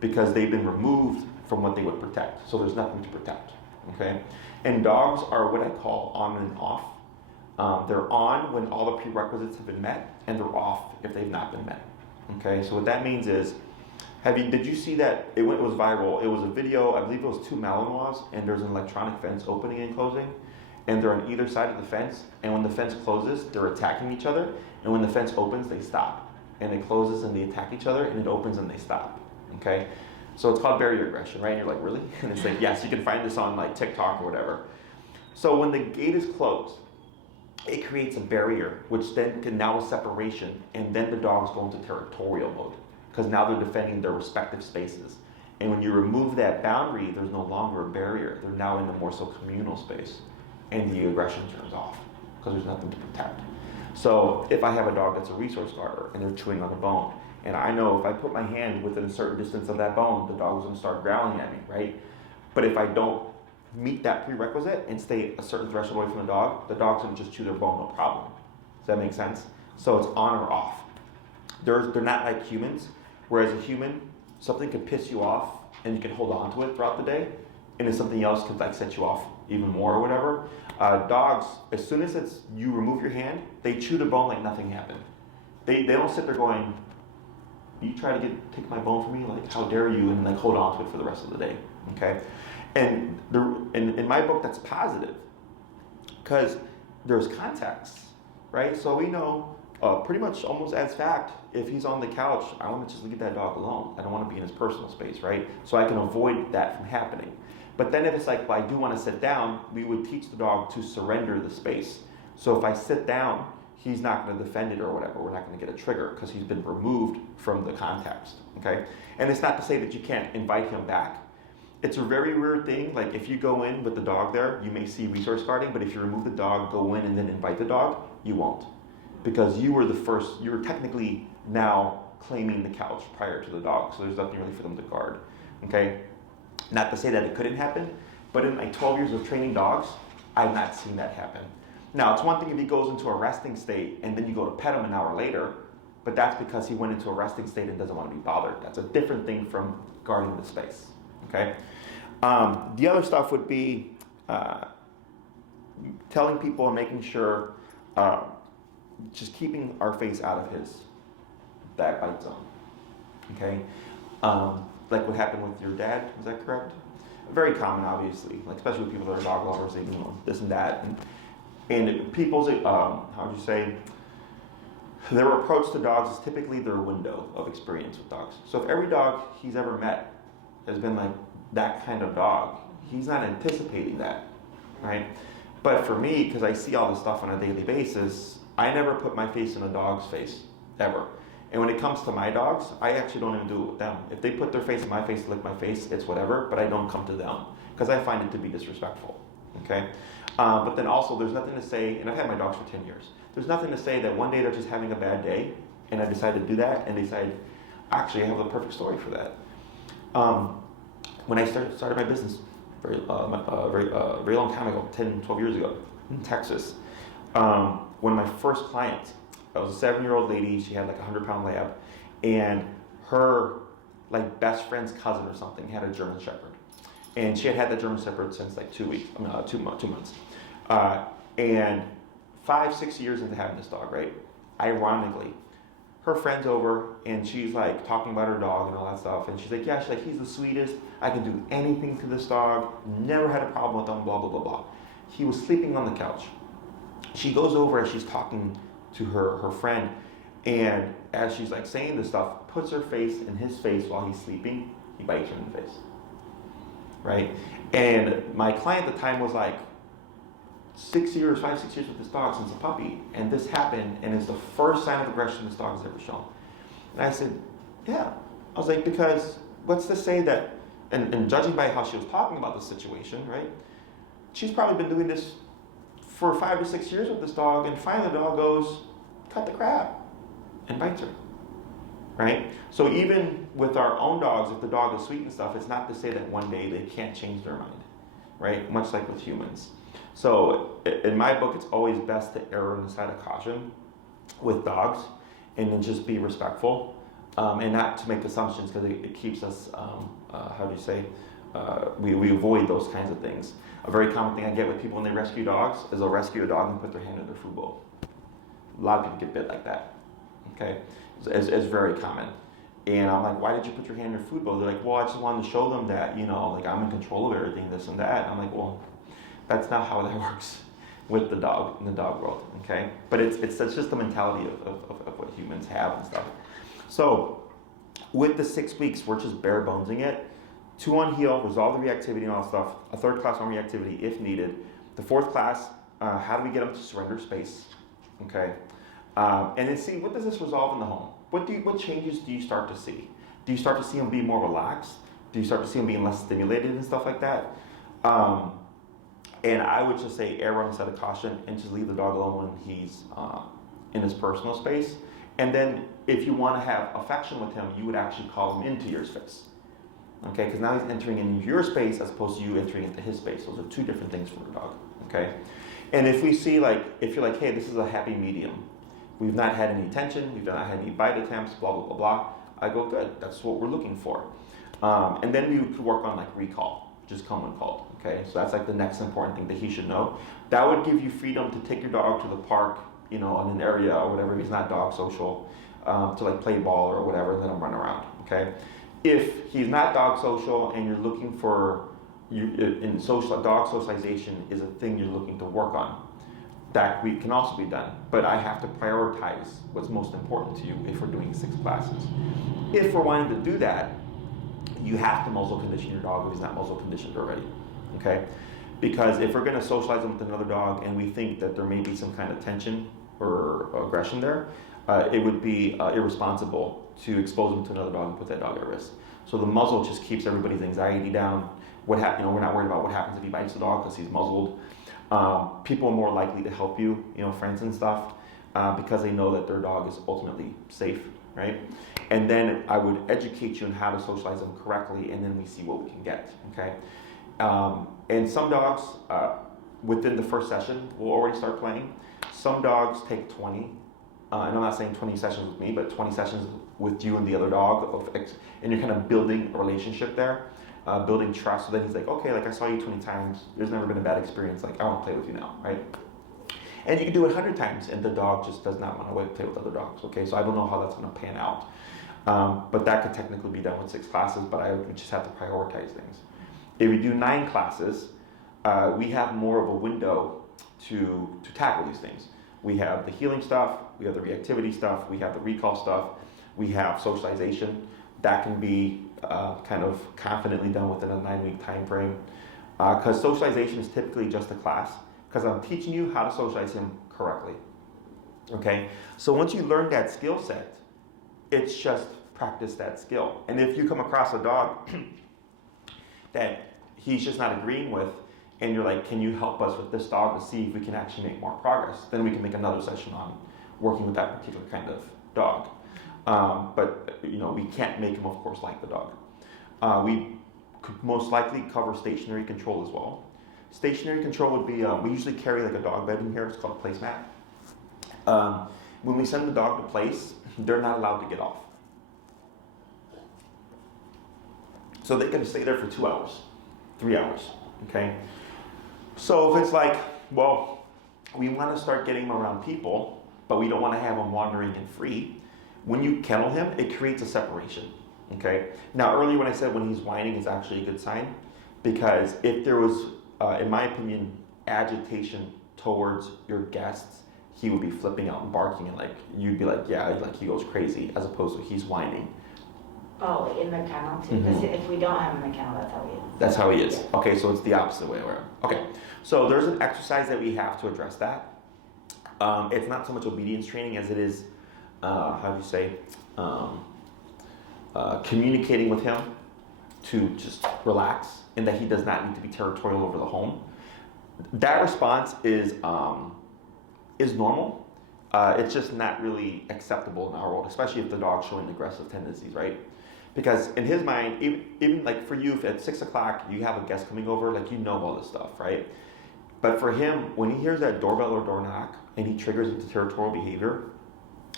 because they've been removed from what they would protect. So there's nothing to protect, okay? And dogs are what I call on and off. They're on when all the prerequisites have been met, and they're off if they've not been met, okay? So what that means is, did you see that it was viral? It was a video, I believe it was two Malinois, and there's an electronic fence opening and closing, and they're on either side of the fence, and when the fence closes, they're attacking each other, and when the fence opens, they stop. And it closes and they attack each other, and it opens and they stop, okay? So it's called barrier aggression, right? And you're like, really? And it's like, yes, you can find this on like TikTok or whatever. So when the gate is closed, it creates a barrier, which then can now a separation, and then the dogs go into territorial mode, because now they're defending their respective spaces. And when you remove that boundary, there's no longer a barrier. They're now in the more so communal space, and the aggression turns off, because there's nothing to protect. So if I have a dog that's a resource guarder and they're chewing on a bone, and I know if I put my hand within a certain distance of that bone, the dog is going to start growling at me, right? But if I don't meet that prerequisite and stay a certain threshold away from the dog's going to just chew their bone, no problem. Does that make sense? So it's on or off. They're not like humans, whereas a human, something could piss you off and you can hold on to it throughout the day, and then something else could like set you off even more or whatever. Dogs, as soon as you remove your hand, they chew the bone like nothing happened. They don't sit there going, you try to take my bone from me, like how dare you, and like hold on to it for the rest of the day, okay? And in my book, that's positive, because there's context, right? So we know pretty much almost as fact, if he's on the couch, I want to just leave that dog alone. I don't want to be in his personal space, right? So I can avoid that from happening. But then if it's like, well, I do want to sit down, we would teach the dog to surrender the space. So if I sit down, he's not going to defend it or whatever. We're not going to get a trigger because he's been removed from the context, okay? And it's not to say that you can't invite him back. It's a very weird thing. Like if you go in with the dog there, you may see resource guarding, but if you remove the dog, go in and then invite the dog, you won't. Because you were technically now claiming the couch prior to the dog, so there's nothing really for them to guard, okay? Not to say that it couldn't happen, but in my 12 years of training dogs, I've not seen that happen. Now, it's one thing if he goes into a resting state and then you go to pet him an hour later, but that's because he went into a resting state and doesn't want to be bothered. That's a different thing from guarding the space, okay? The other stuff would be telling people and making sure, just keeping our face out of his backbite zone, okay? Like what happened with your dad, is that correct? Very common, obviously, like especially with people that are dog lovers, they do this and that, and people's, how would you say, their approach to dogs is typically their window of experience with dogs. So if every dog he's ever met has been like that kind of dog, he's not anticipating that, right? But for me, because I see all this stuff on a daily basis, I never put my face in a dog's face, ever. And when it comes to my dogs, I actually don't even do it with them. If they put their face in my face to lick my face, it's whatever, but I don't come to them because I find it to be disrespectful, okay? But then also there's nothing to say, and I've had my dogs for 10 years, there's nothing to say that one day they're just having a bad day and I decide to do that and decide, actually I have the perfect story for that. When I started my business very long time ago, 10, 12 years ago in Texas, one of my first clients, I was a 7-year-old lady, she had like a 100-pound lab, and her like best friend's cousin or something had a German Shepherd. And she had had that German Shepherd since like 2 months. And 5-6 years into having this dog, right? Ironically, her friend's over and she's like talking about her dog and all that stuff. And she's like, yeah, he's the sweetest. I can do anything to this dog. Never had a problem with him, blah, blah, blah, blah. He was sleeping on the couch. She goes over as she's talking to her friend, and as she's like saying this stuff, puts her face in his face while he's sleeping, he bites her in the face, right? And my client at the time was like 5-6 years with this dog since a puppy, and this happened, and it's the first sign of aggression this dog has ever shown. And I said, yeah. I was like, because what's to say that, and judging by how she was talking about the situation, right, she's probably been doing this for 5 to 6 years with this dog, and finally the dog goes, cut the crap, and bites her, right? So even with our own dogs, if the dog is sweet and stuff, it's not to say that one day they can't change their mind, right? Much like with humans. So in my book, it's always best to err on the side of caution with dogs, and then just be respectful, and not to make assumptions, because it keeps us, how do you say, we avoid those kinds of things. A very common thing I get with people when they rescue dogs is they'll rescue a dog and put their hand in their food bowl. A lot of people get bit like that. Okay, it's very common. And I'm like, why did you put your hand in your food bowl? They're like, well, I just wanted to show them that, like I'm in control of everything, this and that. And I'm like, well, that's not how that works with the dog in the dog world. Okay, but it's just the mentality of what humans have and stuff. So with the 6 weeks, we're just bare bonesing it. 2 on heel, resolve the reactivity and all that stuff. A 3rd class on reactivity if needed. The 4th class, how do we get them to surrender space? Okay, and then see, what does this resolve in the home? What changes do you start to see? Do you start to see them be more relaxed? Do you start to see them being less stimulated and stuff like that? And I would just say err on the side of caution and just leave the dog alone when he's in his personal space. And then if you want to have affection with him, you would actually call him into your space. Okay, because now he's entering into your space as opposed to you entering into his space. Those are 2 different things for a dog. Okay, and if we see if you're like, hey, this is a happy medium. We've not had any tension, we've not had any bite attempts, blah, blah, blah, blah. I go, good, that's what we're looking for. And then we could work on recall, just come when called, okay? So that's the next important thing that he should know. That would give you freedom to take your dog to the park, in an area or whatever, if he's not dog social, to play ball or whatever, and let him run around, okay? If he's not dog social and you're looking for, dog socialization is a thing you're looking to work on, that can also be done, but I have to prioritize what's most important to you if we're doing 6 classes. If we're wanting to do that, you have to muzzle condition your dog if he's not muzzle conditioned already, okay? Because if we're going to socialize him with another dog and we think that there may be some kind of tension or aggression there, it would be irresponsible to expose him to another dog and put that dog at risk. So the muzzle just keeps everybody's anxiety down. We're not worried about what happens if he bites the dog because he's muzzled. People are more likely to help you, friends and stuff, because they know that their dog is ultimately safe, right? And then I would educate you on how to socialize them correctly, and then we see what we can get, okay? And some dogs, within the first session, will already start playing. Some dogs take 20, and I'm not saying 20 sessions with me, but 20 sessions with you and the other dog, and you're kind of building a relationship there. Building trust, so then he's like, okay, I saw you 20 times, there's never been a bad experience, I want to play with you now, right? And you can do it 100 times, and the dog just does not want to play with other dogs, okay? So I don't know how that's going to pan out. But that could technically be done with 6 classes, but I would just have to prioritize things. If we do 9 classes, we have more of a window to tackle these things. We have the healing stuff, we have the reactivity stuff, we have the recall stuff, we have socialization. That can be kind of confidently done within a 9-week time frame. Because socialization is typically just a class, because I'm teaching you how to socialize him correctly. Okay? So once you learn that skill set, it's just practice that skill. And if you come across a dog that he's just not agreeing with, and you're like, can you help us with this dog to see if we can actually make more progress? Then we can make another session on working with that particular kind of dog. But we can't make him, of course, like the dog. We could most likely cover stationary control as well. Stationary control would be, we usually carry a dog bed in here, it's called a placemat. When we send the dog to place, they're not allowed to get off. So they can stay there for 2 hours, 3 hours, okay? So if it's we want to start getting him around people, but we don't want to have him wandering and free, when you kennel him, it creates a separation, okay? Now, earlier when I said when he's whining is actually a good sign, because if there was, in my opinion, agitation towards your guests, he would be flipping out and barking, and you'd be like, yeah, he goes crazy, as opposed to he's whining. Oh, in the kennel too? Because if we don't have him in the kennel, that's how he is. That's how he is. Yeah. Okay, so it's the opposite way around. Okay, so there's an exercise that we have to address that. It's not so much obedience training as it is, communicating with him to just relax, and that he does not need to be territorial over the home. That response is normal. It's just not really acceptable in our world, especially if the dog's showing aggressive tendencies, right? Because in his mind, even for you, if at 6 o'clock you have a guest coming over, you know all this stuff, right? But for him, when he hears that doorbell or door knock and he triggers into territorial behavior,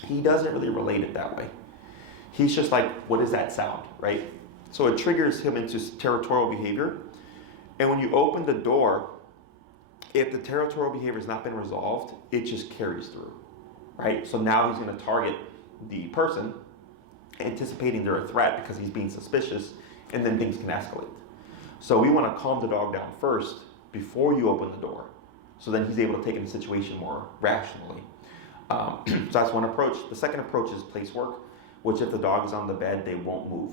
he doesn't really relate it that way. He's just like, what is that sound, right? So it triggers him into territorial behavior. And when you open the door, if the territorial behavior has not been resolved, it just carries through, right? So now he's going to target the person, anticipating they're a threat because he's being suspicious, and then things can escalate. So we want to calm the dog down first before you open the door. So then he's able to take in the situation more rationally. So that's one approach. The second approach is place work, which if the dog is on the bed, they won't move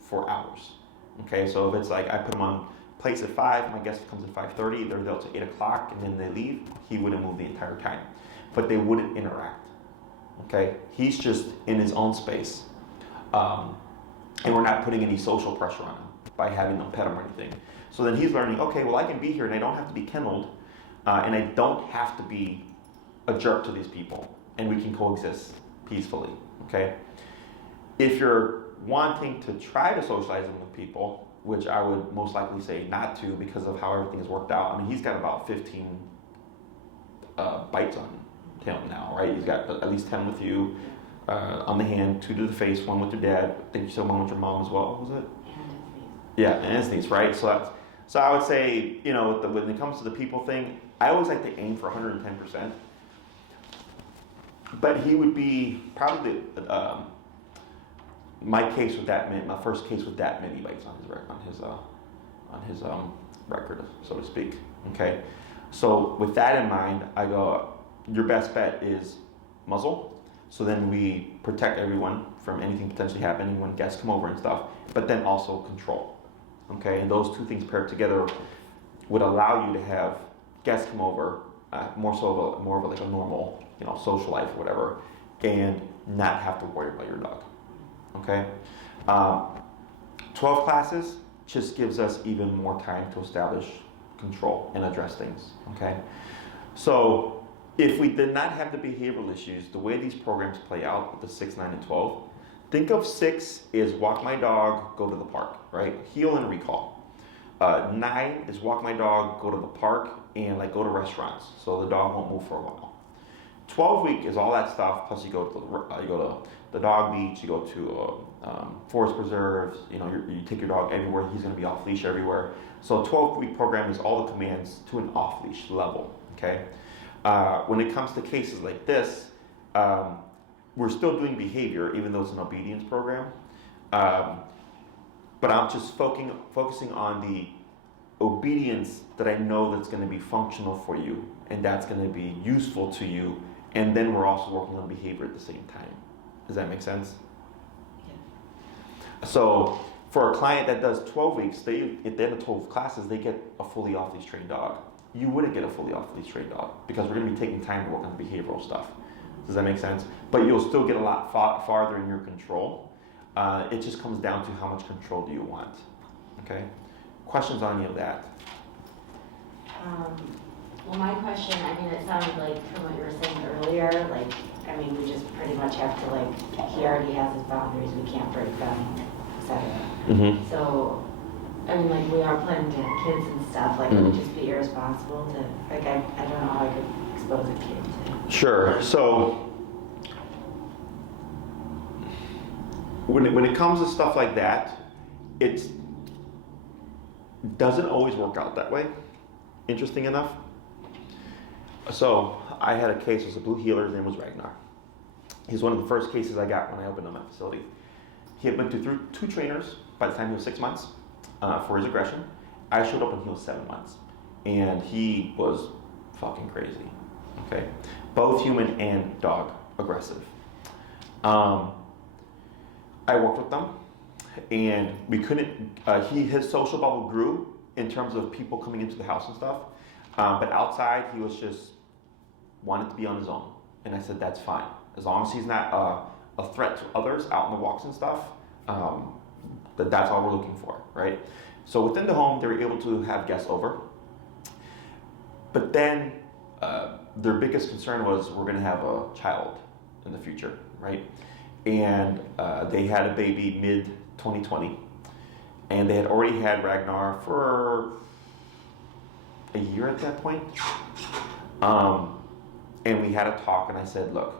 for hours. Okay, so if it's like I put him on place at 5, my guest comes at 5:30, they're there till 8 o'clock, and then they leave, he wouldn't move the entire time. But they wouldn't interact. Okay, he's just in his own space. And we're not putting any social pressure on him by having them pet him or anything. So then he's learning, okay, well I can be here and I don't have to be kenneled, and I don't have to be a jerk to these people, and we can coexist peacefully, okay? If you're wanting to try to socialize him with people, which I would most likely say not to because of how everything has worked out. I mean, he's got about 15 bites on him now, right? He's got at least 10 with you on the hand, 2 to the face, 1 with your dad. I think you said 1 with your mom as well, was it? Yeah, and his niece, right? So I would say, you know, when it comes to the people thing, I always like to aim for 110%. But he would be probably my case with that many, my first case with that many bites on his record, so to speak. Okay, so with that in mind, I go, your best bet is muzzle. So then we protect everyone from anything potentially happening when guests come over and stuff, but then also control. Okay, and those two things paired together would allow you to have guests come over, more of a like a normal, you know, social life or whatever, and not have to worry about your dog. Okay, 12 classes just gives us even more time to establish control and address things. Okay, so if we did not have the behavioral issues, the way these programs play out with the 6, 9, and 12, think of 6 is walk my dog, go to the park, right? Heel and recall. 9 is walk my dog, go to the park, and like go to restaurants, so the dog won't move for a while. 12-week is all that stuff, plus you go to the dog beach, you go to forest preserves, you know, you take your dog everywhere, he's going to be off leash everywhere. So a 12-week program is all the commands to an off leash level, okay? When it comes to cases like this, we're still doing behavior, even though it's an obedience program. But I'm just focusing on the obedience that I know that's going to be functional for you, and that's going to be useful to you. And then we're also working on behavior at the same time. Does that make sense? Yeah. So for a client that does 12 weeks, at the end of 12 classes, they get a fully off-leash trained dog. You wouldn't get a fully off-leash trained dog because we're going to be taking time to work on the behavioral stuff. Does that make sense? But you'll still get a lot farther in your control. It just comes down to how much control do you want. Okay? Questions on any of that? Well, my question, I mean, it sounded like from what you were saying earlier, like, I mean, we just pretty much have to, like, he already has his boundaries, we can't break them, etc. Mm-hmm. So, I mean, like, we are planning to have kids and stuff, like, it would just be irresponsible to, like, I don't know how I could expose a kid to. Sure. So, when it comes to stuff like that, it doesn't always work out that way, interesting enough. So I had a case, it was a blue heeler, his name was Ragnar. He's one of the first cases I got when I opened up my facility. He had been through 2 trainers by the time he was 6 months for his aggression. I showed up when he was 7 months, and he was fucking crazy, okay? Both human and dog aggressive. I worked with them, and we couldn't, his social bubble grew in terms of people coming into the house and stuff, but outside he was just wanted to be on his own. And I said, that's fine. As long as he's not a threat to others out in the walks and stuff, that's all we're looking for, right? So within the home, they were able to have guests over. But then their biggest concern was we're gonna have a child in the future, right? And they had a baby mid-2020. And they had already had Ragnar for a year at that point. And we had a talk, and I said, look,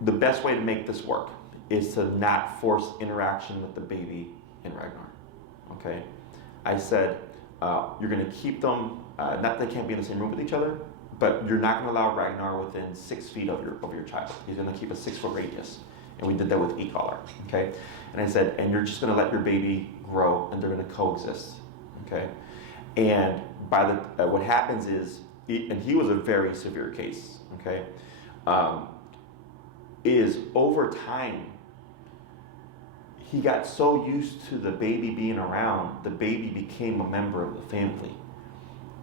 the best way to make this work is to not force interaction with the baby and Ragnar. Okay? I said, you're going to keep them, not that they can't be in the same room with each other, but you're not going to allow Ragnar within 6 feet of your child. He's going to keep a 6-foot radius. And we did that with e-collar. Okay? And I said, and you're just going to let your baby grow, and they're going to coexist. Okay? And by the what happens is, and he was a very severe case. Okay? Is over time, he got so used to the baby being around, the baby became a member of the family.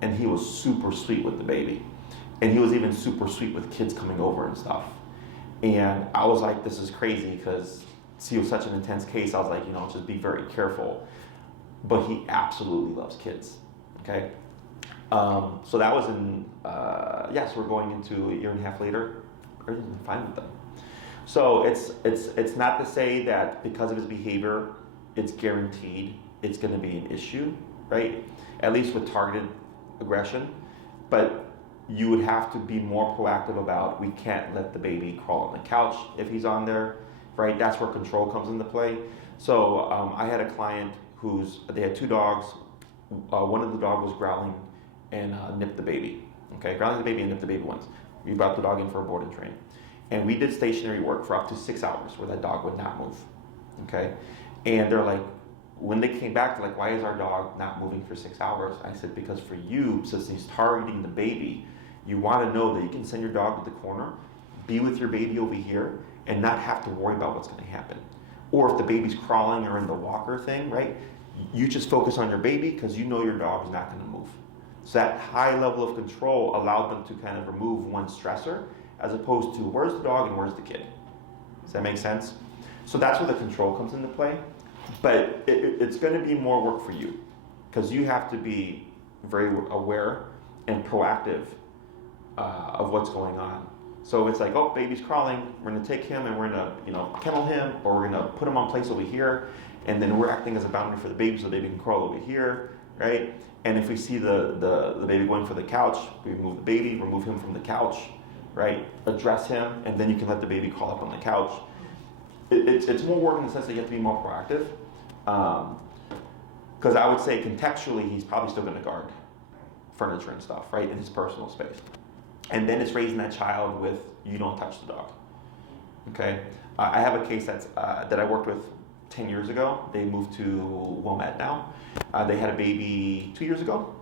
And he was super sweet with the baby. And he was even super sweet with kids coming over and stuff. And I was like, this is crazy, because he was such an intense case. I was like, just be very careful. But he absolutely loves kids. Okay? So that was in, so we're going into a year and a half later. Everything's been fine with them. So it's not to say that because of his behavior, it's guaranteed it's going to be an issue, right? At least with targeted aggression. But you would have to be more proactive about, we can't let the baby crawl on the couch if he's on there, right? That's where control comes into play. So I had a client they had 2 dogs. One of the dogs was growling and nipped the baby. Okay, growling the baby and nipped the baby once. We brought the dog in for a board and train. And we did stationary work for up to 6 hours where that dog would not move. Okay? And they're like, when they came back, they're like, why is our dog not moving for 6 hours? I said, because for you, since he's targeting the baby, you want to know that you can send your dog to the corner, be with your baby over here, and not have to worry about what's going to happen. Or if the baby's crawling or in the walker thing, right? You just focus on your baby because you know your dog is not going to move. So that high level of control allowed them to kind of remove one stressor, as opposed to where's the dog and where's the kid. Does that make sense? So that's where the control comes into play. But it's going to be more work for you, because you have to be very aware and proactive of what's going on. So it's like, oh, baby's crawling, we're going to take him and we're going to kennel him, or we're going to put him on place over here, and then we're acting as a boundary for the baby so the baby can crawl over here, right? And if we see the baby going for the couch, we remove the baby, remove him from the couch, right? Address him, and then you can let the baby crawl up on the couch. It's more work in the sense that you have to be more proactive. Because I would say contextually, he's probably still going to guard furniture and stuff, right, in his personal space. And then it's raising that child with, you don't touch the dog. Okay? I have a case that I worked with 10 years ago. They moved to WOMAD now. They had a baby 2 years ago.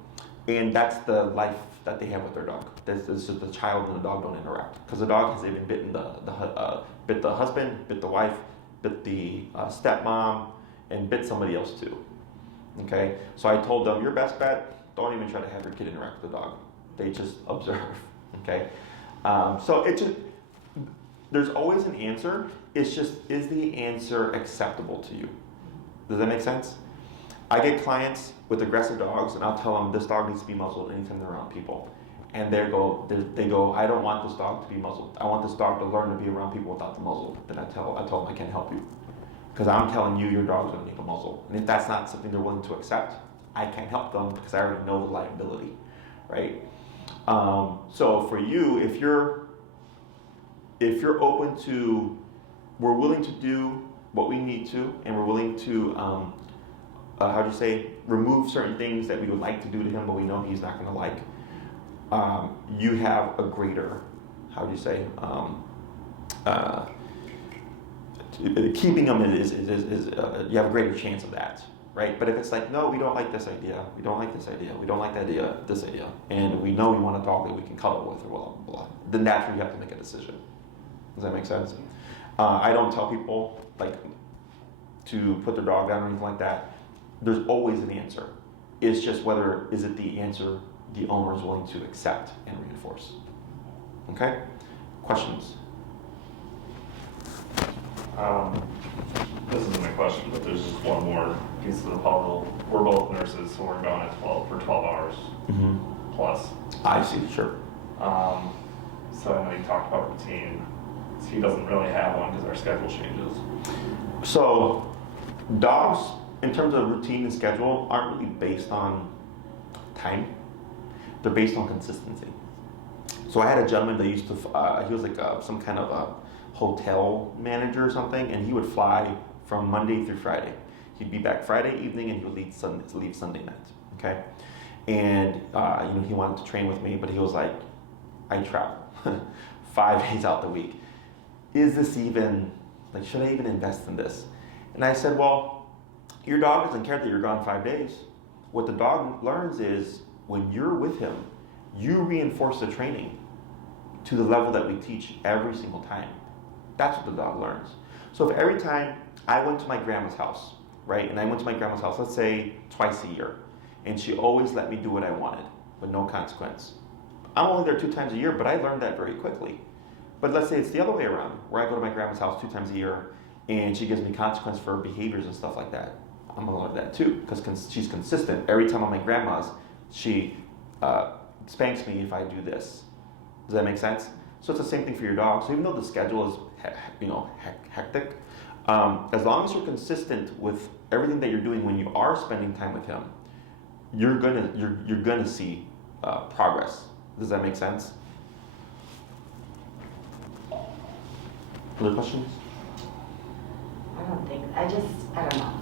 And that's the life that they have with their dog. This is the child and the dog don't interact. Because the dog has even bitten bit the husband, bit the wife, bit the stepmom, and bit somebody else too. Okay? So I told them, your best bet, don't even try to have your kid interact with the dog. They just observe. Okay? So there's always an answer. It's just, is the answer acceptable to you? Does that make sense? I get clients with aggressive dogs, and I'll tell them this dog needs to be muzzled anytime they're around people. And they go, I don't want this dog to be muzzled. I want this dog to learn to be around people without the muzzle. Then I tell them I can't help you. Because I'm telling you your dog's going to need a muzzle. And if that's not something they're willing to accept, I can't help them because I already know the liability, right? So for you, if you're open to, we're willing to do what we need to, and we're willing to, remove certain things that we would like to do to him, but we know he's not going to like. You have a greater, keeping them is you have a greater chance of that, right? But if it's like, no, we don't like this idea, we don't like this idea, we don't like this idea, and we know we want a dog that we can cuddle with, or blah, blah, blah, then that's where you have to make a decision. Does that make sense? I don't tell people to put their dog down or anything like that. There's always an answer. It's just whether is it the answer the owner is willing to accept and reinforce. Okay? Questions? This isn't a question, but there's just one more piece of the puzzle. We're both nurses, so we're going at 12 hours plus. I see, sure. So I know you talked about routine. So he doesn't really have one because our schedule changes. So dogs in terms of routine and schedule, aren't really based on time. They're based on consistency. So I had a gentleman that used to, he was like some kind of a hotel manager or something, and he would fly from Monday through Friday. He'd be back Friday evening, and he would leave Sunday night. Okay, and he wanted to train with me, but he was like, I travel 5 days out the week. Is this even like? Should I even invest in this? And I said, well, your dog doesn't care that you're gone 5 days. What the dog learns is when you're with him, you reinforce the training to the level that we teach every single time. That's what the dog learns. So if every time I went to my grandma's house, right, and I went to my grandma's house, let's say twice a year, and she always let me do what I wanted with no consequence. I'm only there 2 times a year, but I learned that very quickly. But let's say it's the other way around, where I go to my grandma's house 2 times a year, and she gives me consequence for behaviors and stuff like that. I'm gonna learn that too, because she's consistent. Every time I'm at my grandma's, she spanks me if I do this. Does that make sense? So it's the same thing for your dog. So even though the schedule is hectic, as long as you're consistent with everything that you're doing when you are spending time with him, you're gonna see progress. Does that make sense? Other questions? I don't think, I don't know.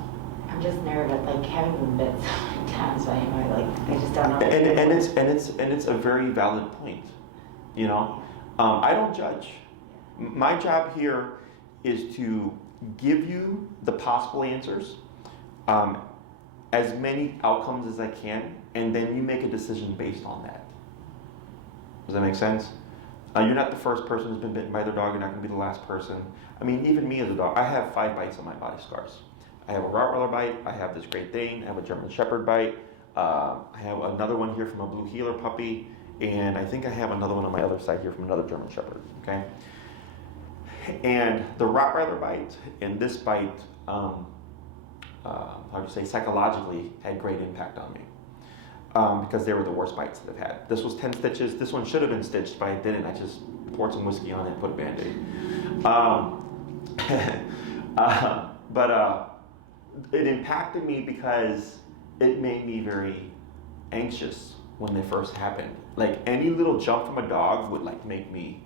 I'm just nervous, like having been bit so many times by him, I just don't know. And it's a very valid point. I don't judge. My job here is to give you the possible answers, as many outcomes as I can, and then you make a decision based on that. Does that make sense? You're not the first person who's been bitten by their dog. You're not going to be the last person. I mean, even me as a dog, I have 5 bites on my body scars. I have a Rottweiler bite. I have this Great Dane. I have a German Shepherd bite. I have another one here from a Blue Heeler puppy. And I think I have another one on my other side here from another German Shepherd. Okay. And the Rottweiler bite and this bite, psychologically had great impact on me. Because they were the worst bites that I've had. This was 10 stitches. This one should have been stitched, but I didn't. I just poured some whiskey on it and put a Band-Aid. But it impacted me because it made me very anxious when they first happened. Like any little jump from a dog would make me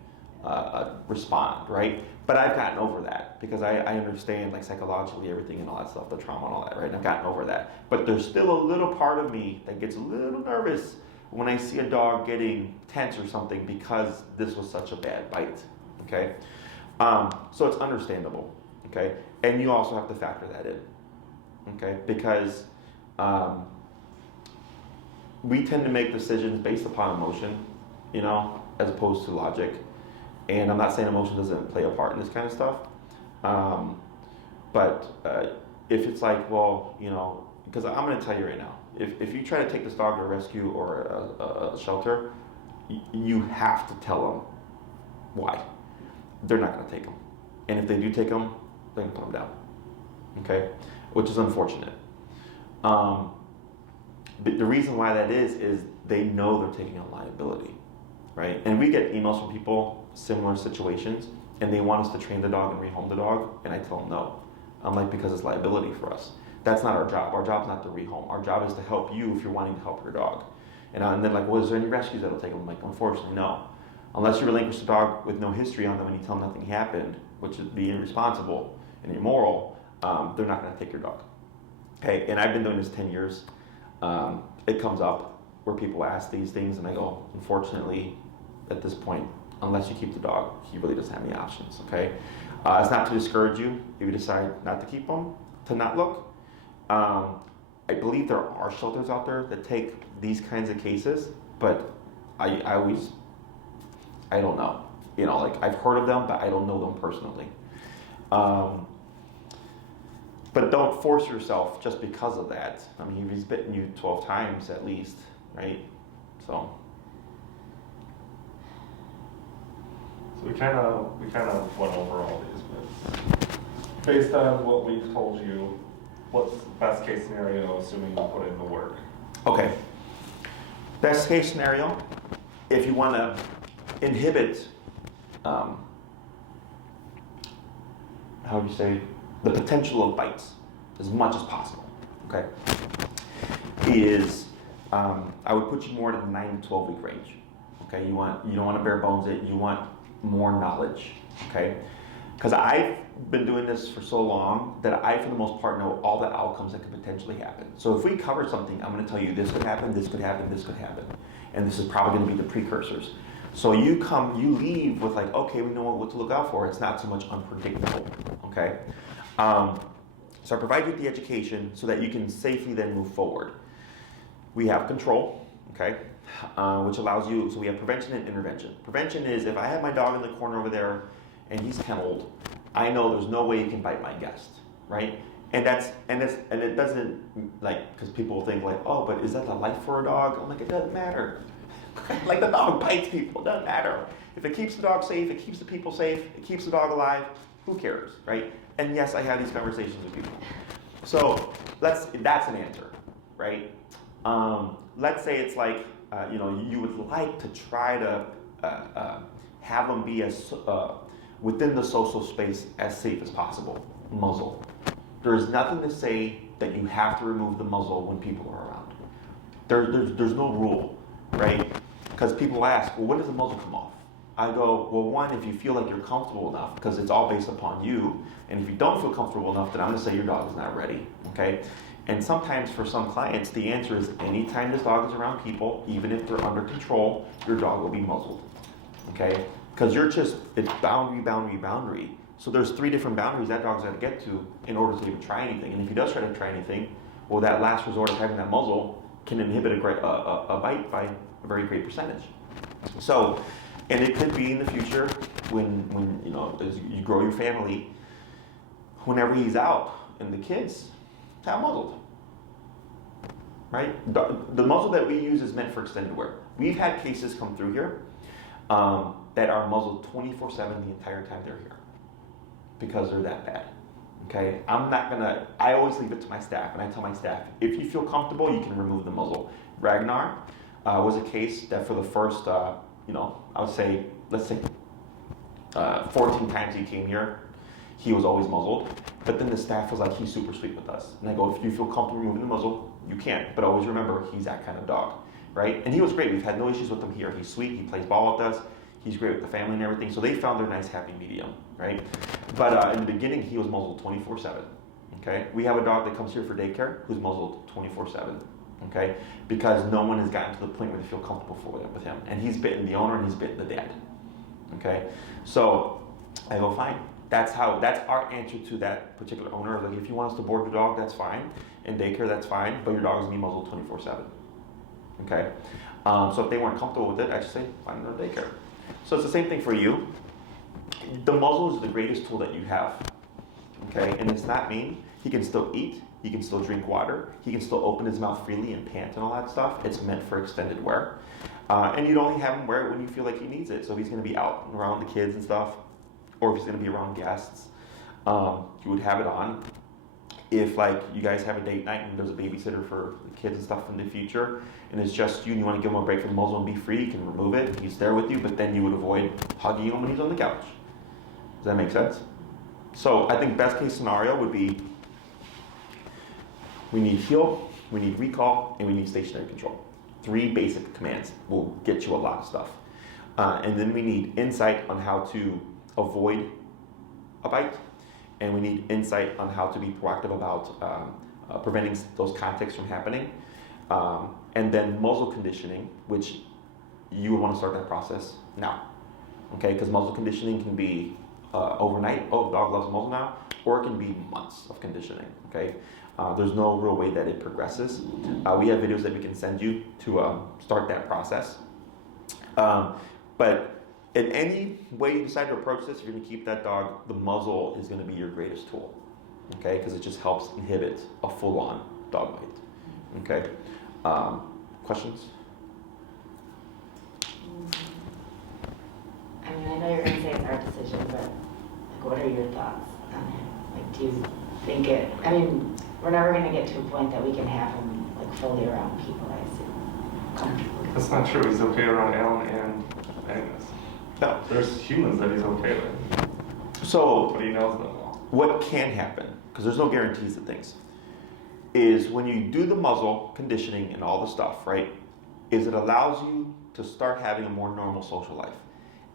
respond, right? But I've gotten over that because I understand psychologically everything and all that stuff, the trauma and all that, right? And I've gotten over that. But there's still a little part of me that gets a little nervous when I see a dog getting tense or something because this was such a bad bite, okay? So it's understandable, okay? And you also have to factor that in, okay? Because we tend to make decisions based upon emotion, as opposed to logic. And I'm not saying emotion doesn't play a part in this kind of stuff. But if it's because I'm going to tell you right now, if you try to take this dog to a rescue or a shelter, you have to tell them why. They're not going to take them. And if they do take them, they're going to put them down. Okay? Which is unfortunate. But the reason why that is they know they're taking on liability. Right? And we get emails from people, similar situations, and they want us to train the dog and rehome the dog, and I tell them no. I'm like, because it's liability for us. That's not our job. Our job's not to rehome. Our job is to help you if you're wanting to help your dog. And then well, is there any rescues that'll take them? I'm like, unfortunately, no. Unless you relinquish the dog with no history on them and you tell them nothing happened, which would be irresponsible and immoral, they're not going to take your dog. Okay, and I've been doing this 10 years. It comes up where people ask these things, and I go, unfortunately, at this point, unless you keep the dog, he really doesn't have any options, okay? It's not to discourage you if you decide not to keep them, to not look. I believe there are shelters out there that take these kinds of cases, but I don't know. I've heard of them, but I don't know them personally. But don't force yourself just because of that. I mean, he's bitten you 12 times at least, right? So we kind of went over all these, but based on what we've told you, what's the best case scenario, assuming you put in the work? Okay. Best case scenario, if you want to inhibit, the potential of bites as much as possible, okay, is I would put you more to the 9 to 12 week range. Okay, you don't want to bare bones it. You want more knowledge. Okay, because I've been doing this for so long that I, for the most part, know all the outcomes that could potentially happen. So if we cover something, I'm going to tell you this could happen, this could happen, this could happen, and this is probably going to be the precursors. So you leave with like, okay, we know what to look out for. It's not so much unpredictable. Okay, so I provide you with the education so that you can safely then move forward. We have control, okay, which allows you, so we have prevention and intervention. Prevention is if I have my dog in the corner over there and he's kenneled, I know there's no way he can bite my guest, right? And it doesn't, like, because people think like, oh, but is that the life for a dog? I'm like, it doesn't matter. Like the dog bites people, it doesn't matter. If it keeps the dog safe, it keeps the people safe, it keeps the dog alive, who cares, right? And yes, I have these conversations with people. So that's an answer, right? Let's say it's like, you would like to try to have them be as within the social space as safe as possible. Muzzle. There's nothing to say that you have to remove the muzzle when people are around. There's no rule, right? Because people ask, well, when does the muzzle come off? I go, well, one, if you feel like you're comfortable enough, because it's all based upon you. And if you don't feel comfortable enough, then I'm going to say your dog is not ready, okay? And sometimes for some clients, the answer is anytime this dog is around people, even if they're under control, your dog will be muzzled, okay? Because it's boundary, boundary, boundary. So there's 3 different boundaries that dog's got to get to in order to even try anything. And if he does try to try anything, well, that last resort of having that muzzle can inhibit a bite by a very great percentage. So, and it could be in the future when as you grow your family, whenever he's out and the kids have muzzled, right? The muzzle that we use is meant for extended wear. We've had cases come through here that are muzzled 24/7 the entire time they're here because they're that bad. Okay, I always leave it to my staff, and I tell my staff, if you feel comfortable, you can remove the muzzle. Ragnar was a case that for the first, I would say, let's say 14 times he came here, he was always muzzled. But then the staff was like, he's super sweet with us. And I go, if you feel comfortable removing the muzzle, you can. But always remember, he's that kind of dog, right? And he was great. We've had no issues with him here. He's sweet. He plays ball with us. He's great with the family and everything. So they found their nice happy medium, right? But in the beginning, he was muzzled 24/7, okay? We have a dog that comes here for daycare who's muzzled 24/7, okay? Because no one has gotten to the point where they feel comfortable with him. And he's bitten the owner and he's bitten the dad, okay? So I go, fine. That's our answer to that particular owner. Like, if you want us to board your dog, that's fine. In daycare, that's fine. But your dog is going to be muzzled 24/7, okay? So if they weren't comfortable with it, I just say, find another daycare. So it's the same thing for you. The muzzle is the greatest tool that you have, okay? And it's not mean. He can still eat. He can still drink water. He can still open his mouth freely and pant and all that stuff. It's meant for extended wear. And you'd only have him wear it when you feel like he needs it. So if he's going to be out and around the kids and stuff, or if he's going to be around guests, you would have it on. If like you guys have a date night and there's a babysitter for the kids and stuff in the future, and it's just you and you want to give him a break from the muzzle and be free, you can remove it. He's there with you, but then you would avoid hugging him when he's on the couch. Does that make sense? So I think best case scenario would be we need heel, we need recall, and we need stationary control. 3 basic commands will get you a lot of stuff. And then we need insight on how to avoid a bite, and we need insight on how to be proactive about preventing those contacts from happening. And then muzzle conditioning, which you would want to start that process now, okay? Because muzzle conditioning can be overnight, oh, the dog loves muzzle now, or it can be months of conditioning, okay? There's no real way that it progresses. We have videos that we can send you to start that process. But in any way you decide to approach this, if you're going to keep that dog, the muzzle is going to be your greatest tool, okay? Because it just helps inhibit a full-on dog bite, okay? Questions? I mean, I know you're going to say it's our decision, but like, what are your thoughts on it? Like, do you think we're never going to get to a point that we can have him like fully around people, I assume. Comfortable. That's not true. He's okay around Alan and Agnes. No. There's humans that he's okay with. So But he knows them all. what can happen, because there's no guarantees of things. is when you do the muzzle conditioning and all the stuff, right, is it allows you to start having a more normal social life.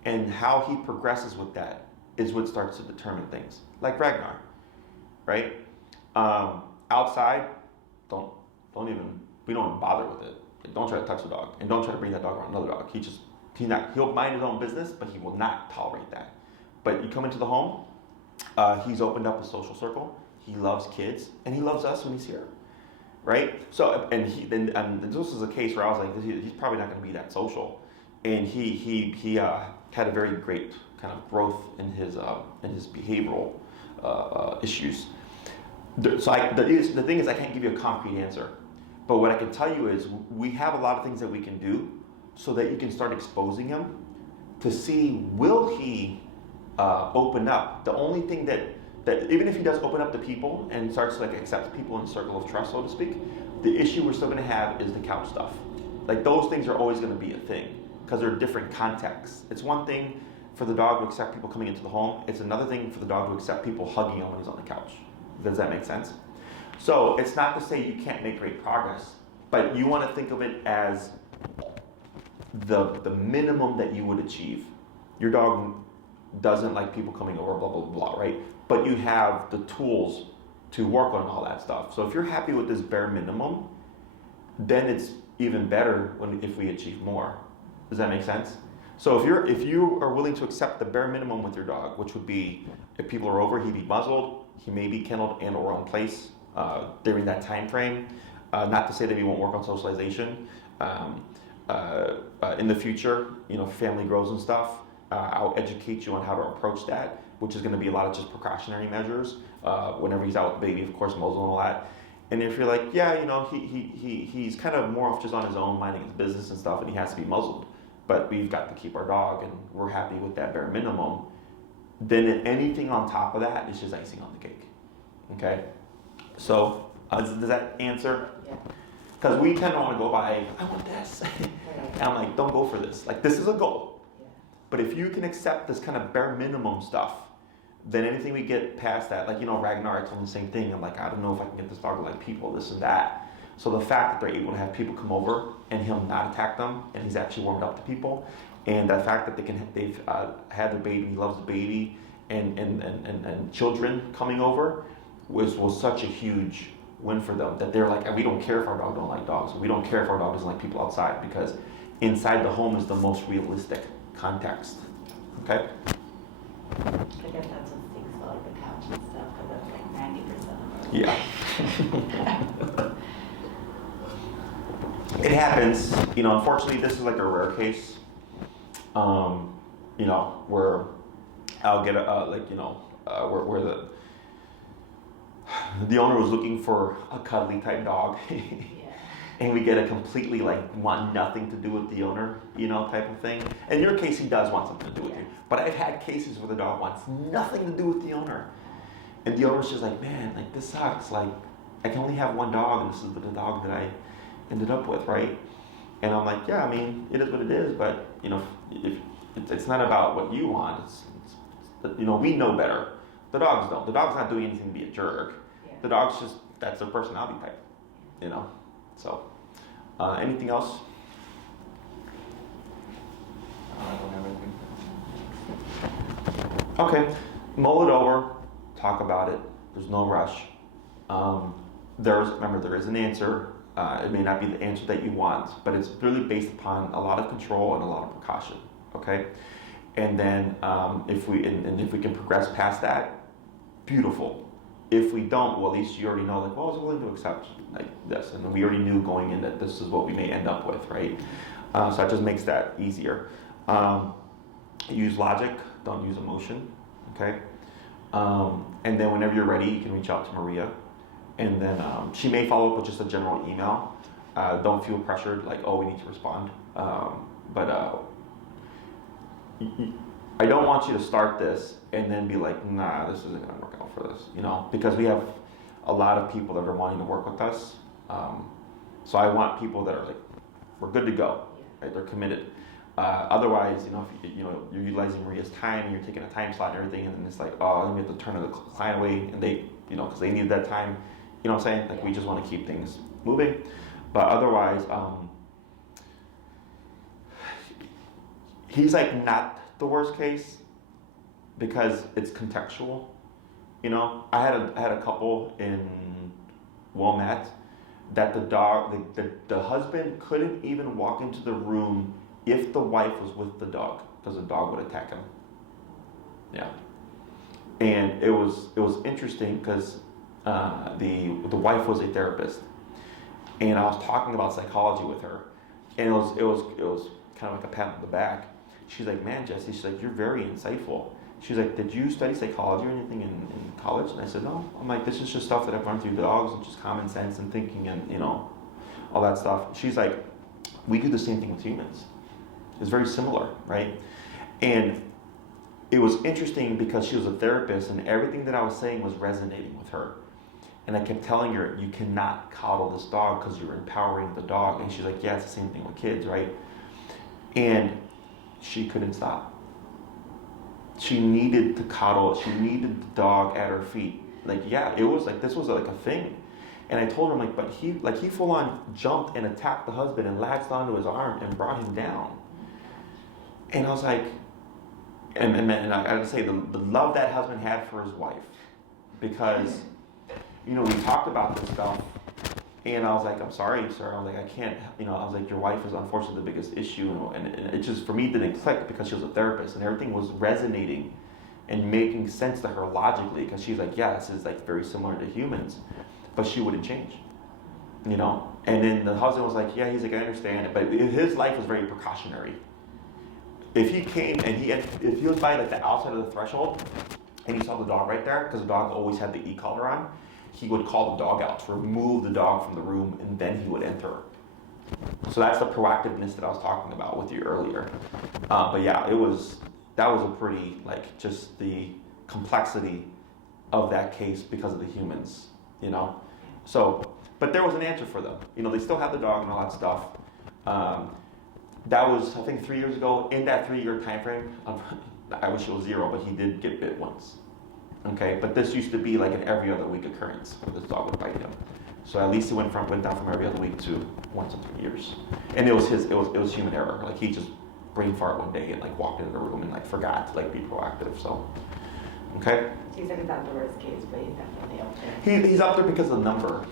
And how he progresses with that is what starts to determine things. Like Ragnar, right? Outside, we don't even bother with it. Don't try to touch the dog, and don't try to bring that dog around another dog. He'll mind his own business, but he will not tolerate that. But you come into the home, he's opened up a social circle. He loves kids, and he loves us when he's here, right? So, and this is a case where I was like, he's probably not going to be that social, and he had a very great kind of growth in his behavioral issues. The thing is, I can't give you a concrete answer, but what I can tell you is we have a lot of things that we can do so that you can start exposing him to see, will he open up. The only thing that even if he does open up to people and starts to like accept people in a circle of trust, so to speak, the issue we're still going to have is the couch stuff. Like those things are always going to be a thing because they're different contexts. It's one thing for the dog to accept people coming into the home. It's another thing for the dog to accept people hugging him when he's on the couch. Does that make sense? So it's not to say you can't make great progress, but you want to think of it as the minimum that you would achieve. Your dog doesn't like people coming over, blah, blah, blah, right? But you have the tools to work on all that stuff. So if you're happy with this bare minimum, then it's even better if we achieve more. Does that make sense? So if you are willing to accept the bare minimum with your dog, which would be if people are over, he'd be muzzled, he may be kenneled and or on place during that time frame. Not to say that we won't work on socialization. In the future, family grows and stuff, I'll educate you on how to approach that, which is going to be a lot of just precautionary measures. Whenever he's out with the baby, of course, muzzle and all that. And if you're like, yeah, he's kind of more of just on his own, minding his business and stuff, and he has to be muzzled, but we've got to keep our dog, and we're happy with that bare minimum, then anything on top of that is just icing on the cake. Okay? So, does that answer? Yeah. Because we tend to want to go by, I want this. And I'm like, don't go for this. Like, this is a goal. Yeah. But if you can accept this kind of bare minimum stuff, then anything we get past that, like, Ragnar, I told him the same thing. I'm like, I don't know if I can get this dog to like people, this and that. So the fact that they're able to have people come over and him not attack them, and he's actually warmed up to people, and the fact that they've had their baby, he loves the baby, and children coming over was such a huge win for them, that they're like, we don't care if our dog don't like dogs. We don't care if our dog doesn't like people outside, because inside the home is the most realistic context. Okay? I guess that's what stinks about the couch and stuff, because that's like 90% of it. Yeah. It happens. Unfortunately, this is like a rare case. Where I'll get where the owner was looking for a cuddly type dog. Yeah. And we get a completely want nothing to do with the owner, type of thing. In your case, he does want something to do with you. But I've had cases where the dog wants nothing to do with the owner. And the owner's just like, man, this sucks. I can only have one dog, and this is the dog that I ended up with, right? And I'm like, yeah, it is what it is, but, if it's not about what you want. We know better. The dogs don't. The dog's not doing anything to be a jerk. Yeah. The dog's just, that's their personality type, So, anything else? I don't have anything. Okay, mull it over, talk about it. There's no rush. There is an answer. It may not be the answer that you want, but it's really based upon a lot of control and a lot of precaution. Okay, and then if we can progress past that, beautiful. If we don't, well, at least you already know, I was willing to accept this, and then we already knew going in that this is what we may end up with, right? So that just makes that easier. Use logic, don't use emotion, okay? And then whenever you're ready, you can reach out to Maria, and then she may follow up with just a general email. Don't feel pressured, we need to respond. But I don't want you to start this and then be like, nah, this isn't going to work out for this, because we have a lot of people that are wanting to work with us. So I want people that are we're good to go, right? They're committed. Otherwise, if you're utilizing Maria's time and you're taking a time slot and everything, and then it's let me have to turn the client away, and they, because they need that time, You know what I'm saying? Like we just want to keep things moving. But otherwise, he's like not the worst case because it's contextual. You know, I had a couple in Wilmette that the dog, the husband couldn't even walk into the room if the wife was with the dog because the dog would attack him. Yeah, and it was interesting because the wife was a therapist, and I was talking about psychology with her, and it was kind of like a pat on the back. She's like, man, Jesse, she's like, you're very insightful. She's like, did you study psychology or anything in college? And I said, no. I'm like, this is just stuff that I've learned through dogs and just common sense and thinking and, you know, all that stuff. She's like, we do the same thing with humans. It's very similar, right? And it was interesting because she was a therapist and everything that I was saying was resonating with her. And I kept telling her, you cannot coddle this dog because you're empowering the dog. And she's like, yeah, it's the same thing with kids, right? And she couldn't stop. She needed to coddle. She needed the dog at her feet. Like, yeah, it was like, this was like a thing. And I told her, I'm like, but he full on jumped and attacked the husband and latched onto his arm and brought him down. And I was like, and I gotta say, the love that husband had for his wife, because, you know, we talked about this stuff, and I was like, I'm sorry, sir. I was like, I can't, you know, I was like, your wife is unfortunately the biggest issue, and it just, for me, didn't click because she was a therapist, and everything was resonating and making sense to her logically, because she's like, yeah, this is like very similar to humans, but she wouldn't change, you know? And then the husband was like, yeah, he's like, I understand it, but his life was very precautionary. If he came and if he was by like the outside of the threshold and he saw the dog right there, because the dog always had the e-collar on, he would call the dog out to remove the dog from the room, and then he would enter. So that's the proactiveness that I was talking about with you earlier. But yeah, that was a pretty, like, just the complexity of that case because of the humans, you know? So, but there was an answer for them. You know, they still have the dog and all that stuff. That was, I think, 3 years ago. In that 3-year time frame, I wish it was 0, but he did get bit once. Okay, but this used to be like an every other week occurrence where this dog would bite him. So at least it went down from every other week to once in 3 years. And it was human error. Like he just brain fart one day and like walked into the room and like forgot to like be proactive. So, okay. So you said it's not the worst case, but he's definitely up there. He's up there because of the number,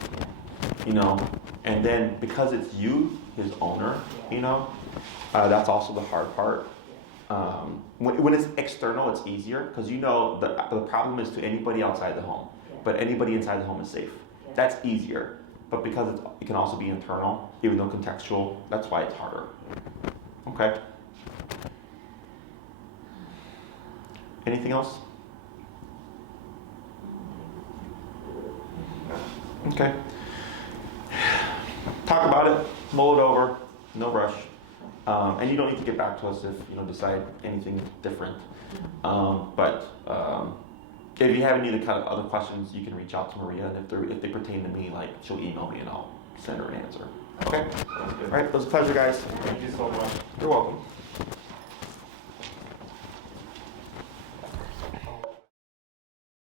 you know, and then because it's you, his owner, you know, that's also the hard part. When it's external, it's easier because you know the problem is to anybody outside the home, but anybody inside the home is safe. That's easier, but because it can also be internal, even though contextual, that's why it's harder. Okay. Anything else? Okay. Talk about it, mull it over, no rush. And you don't need to get back to us if you decide anything different. But if you have any other questions, you can reach out to Maria, and if they pertain to me, like she'll email me and I'll send her an answer. Okay. All right. It was a pleasure, guys. Thank you so much. You're welcome.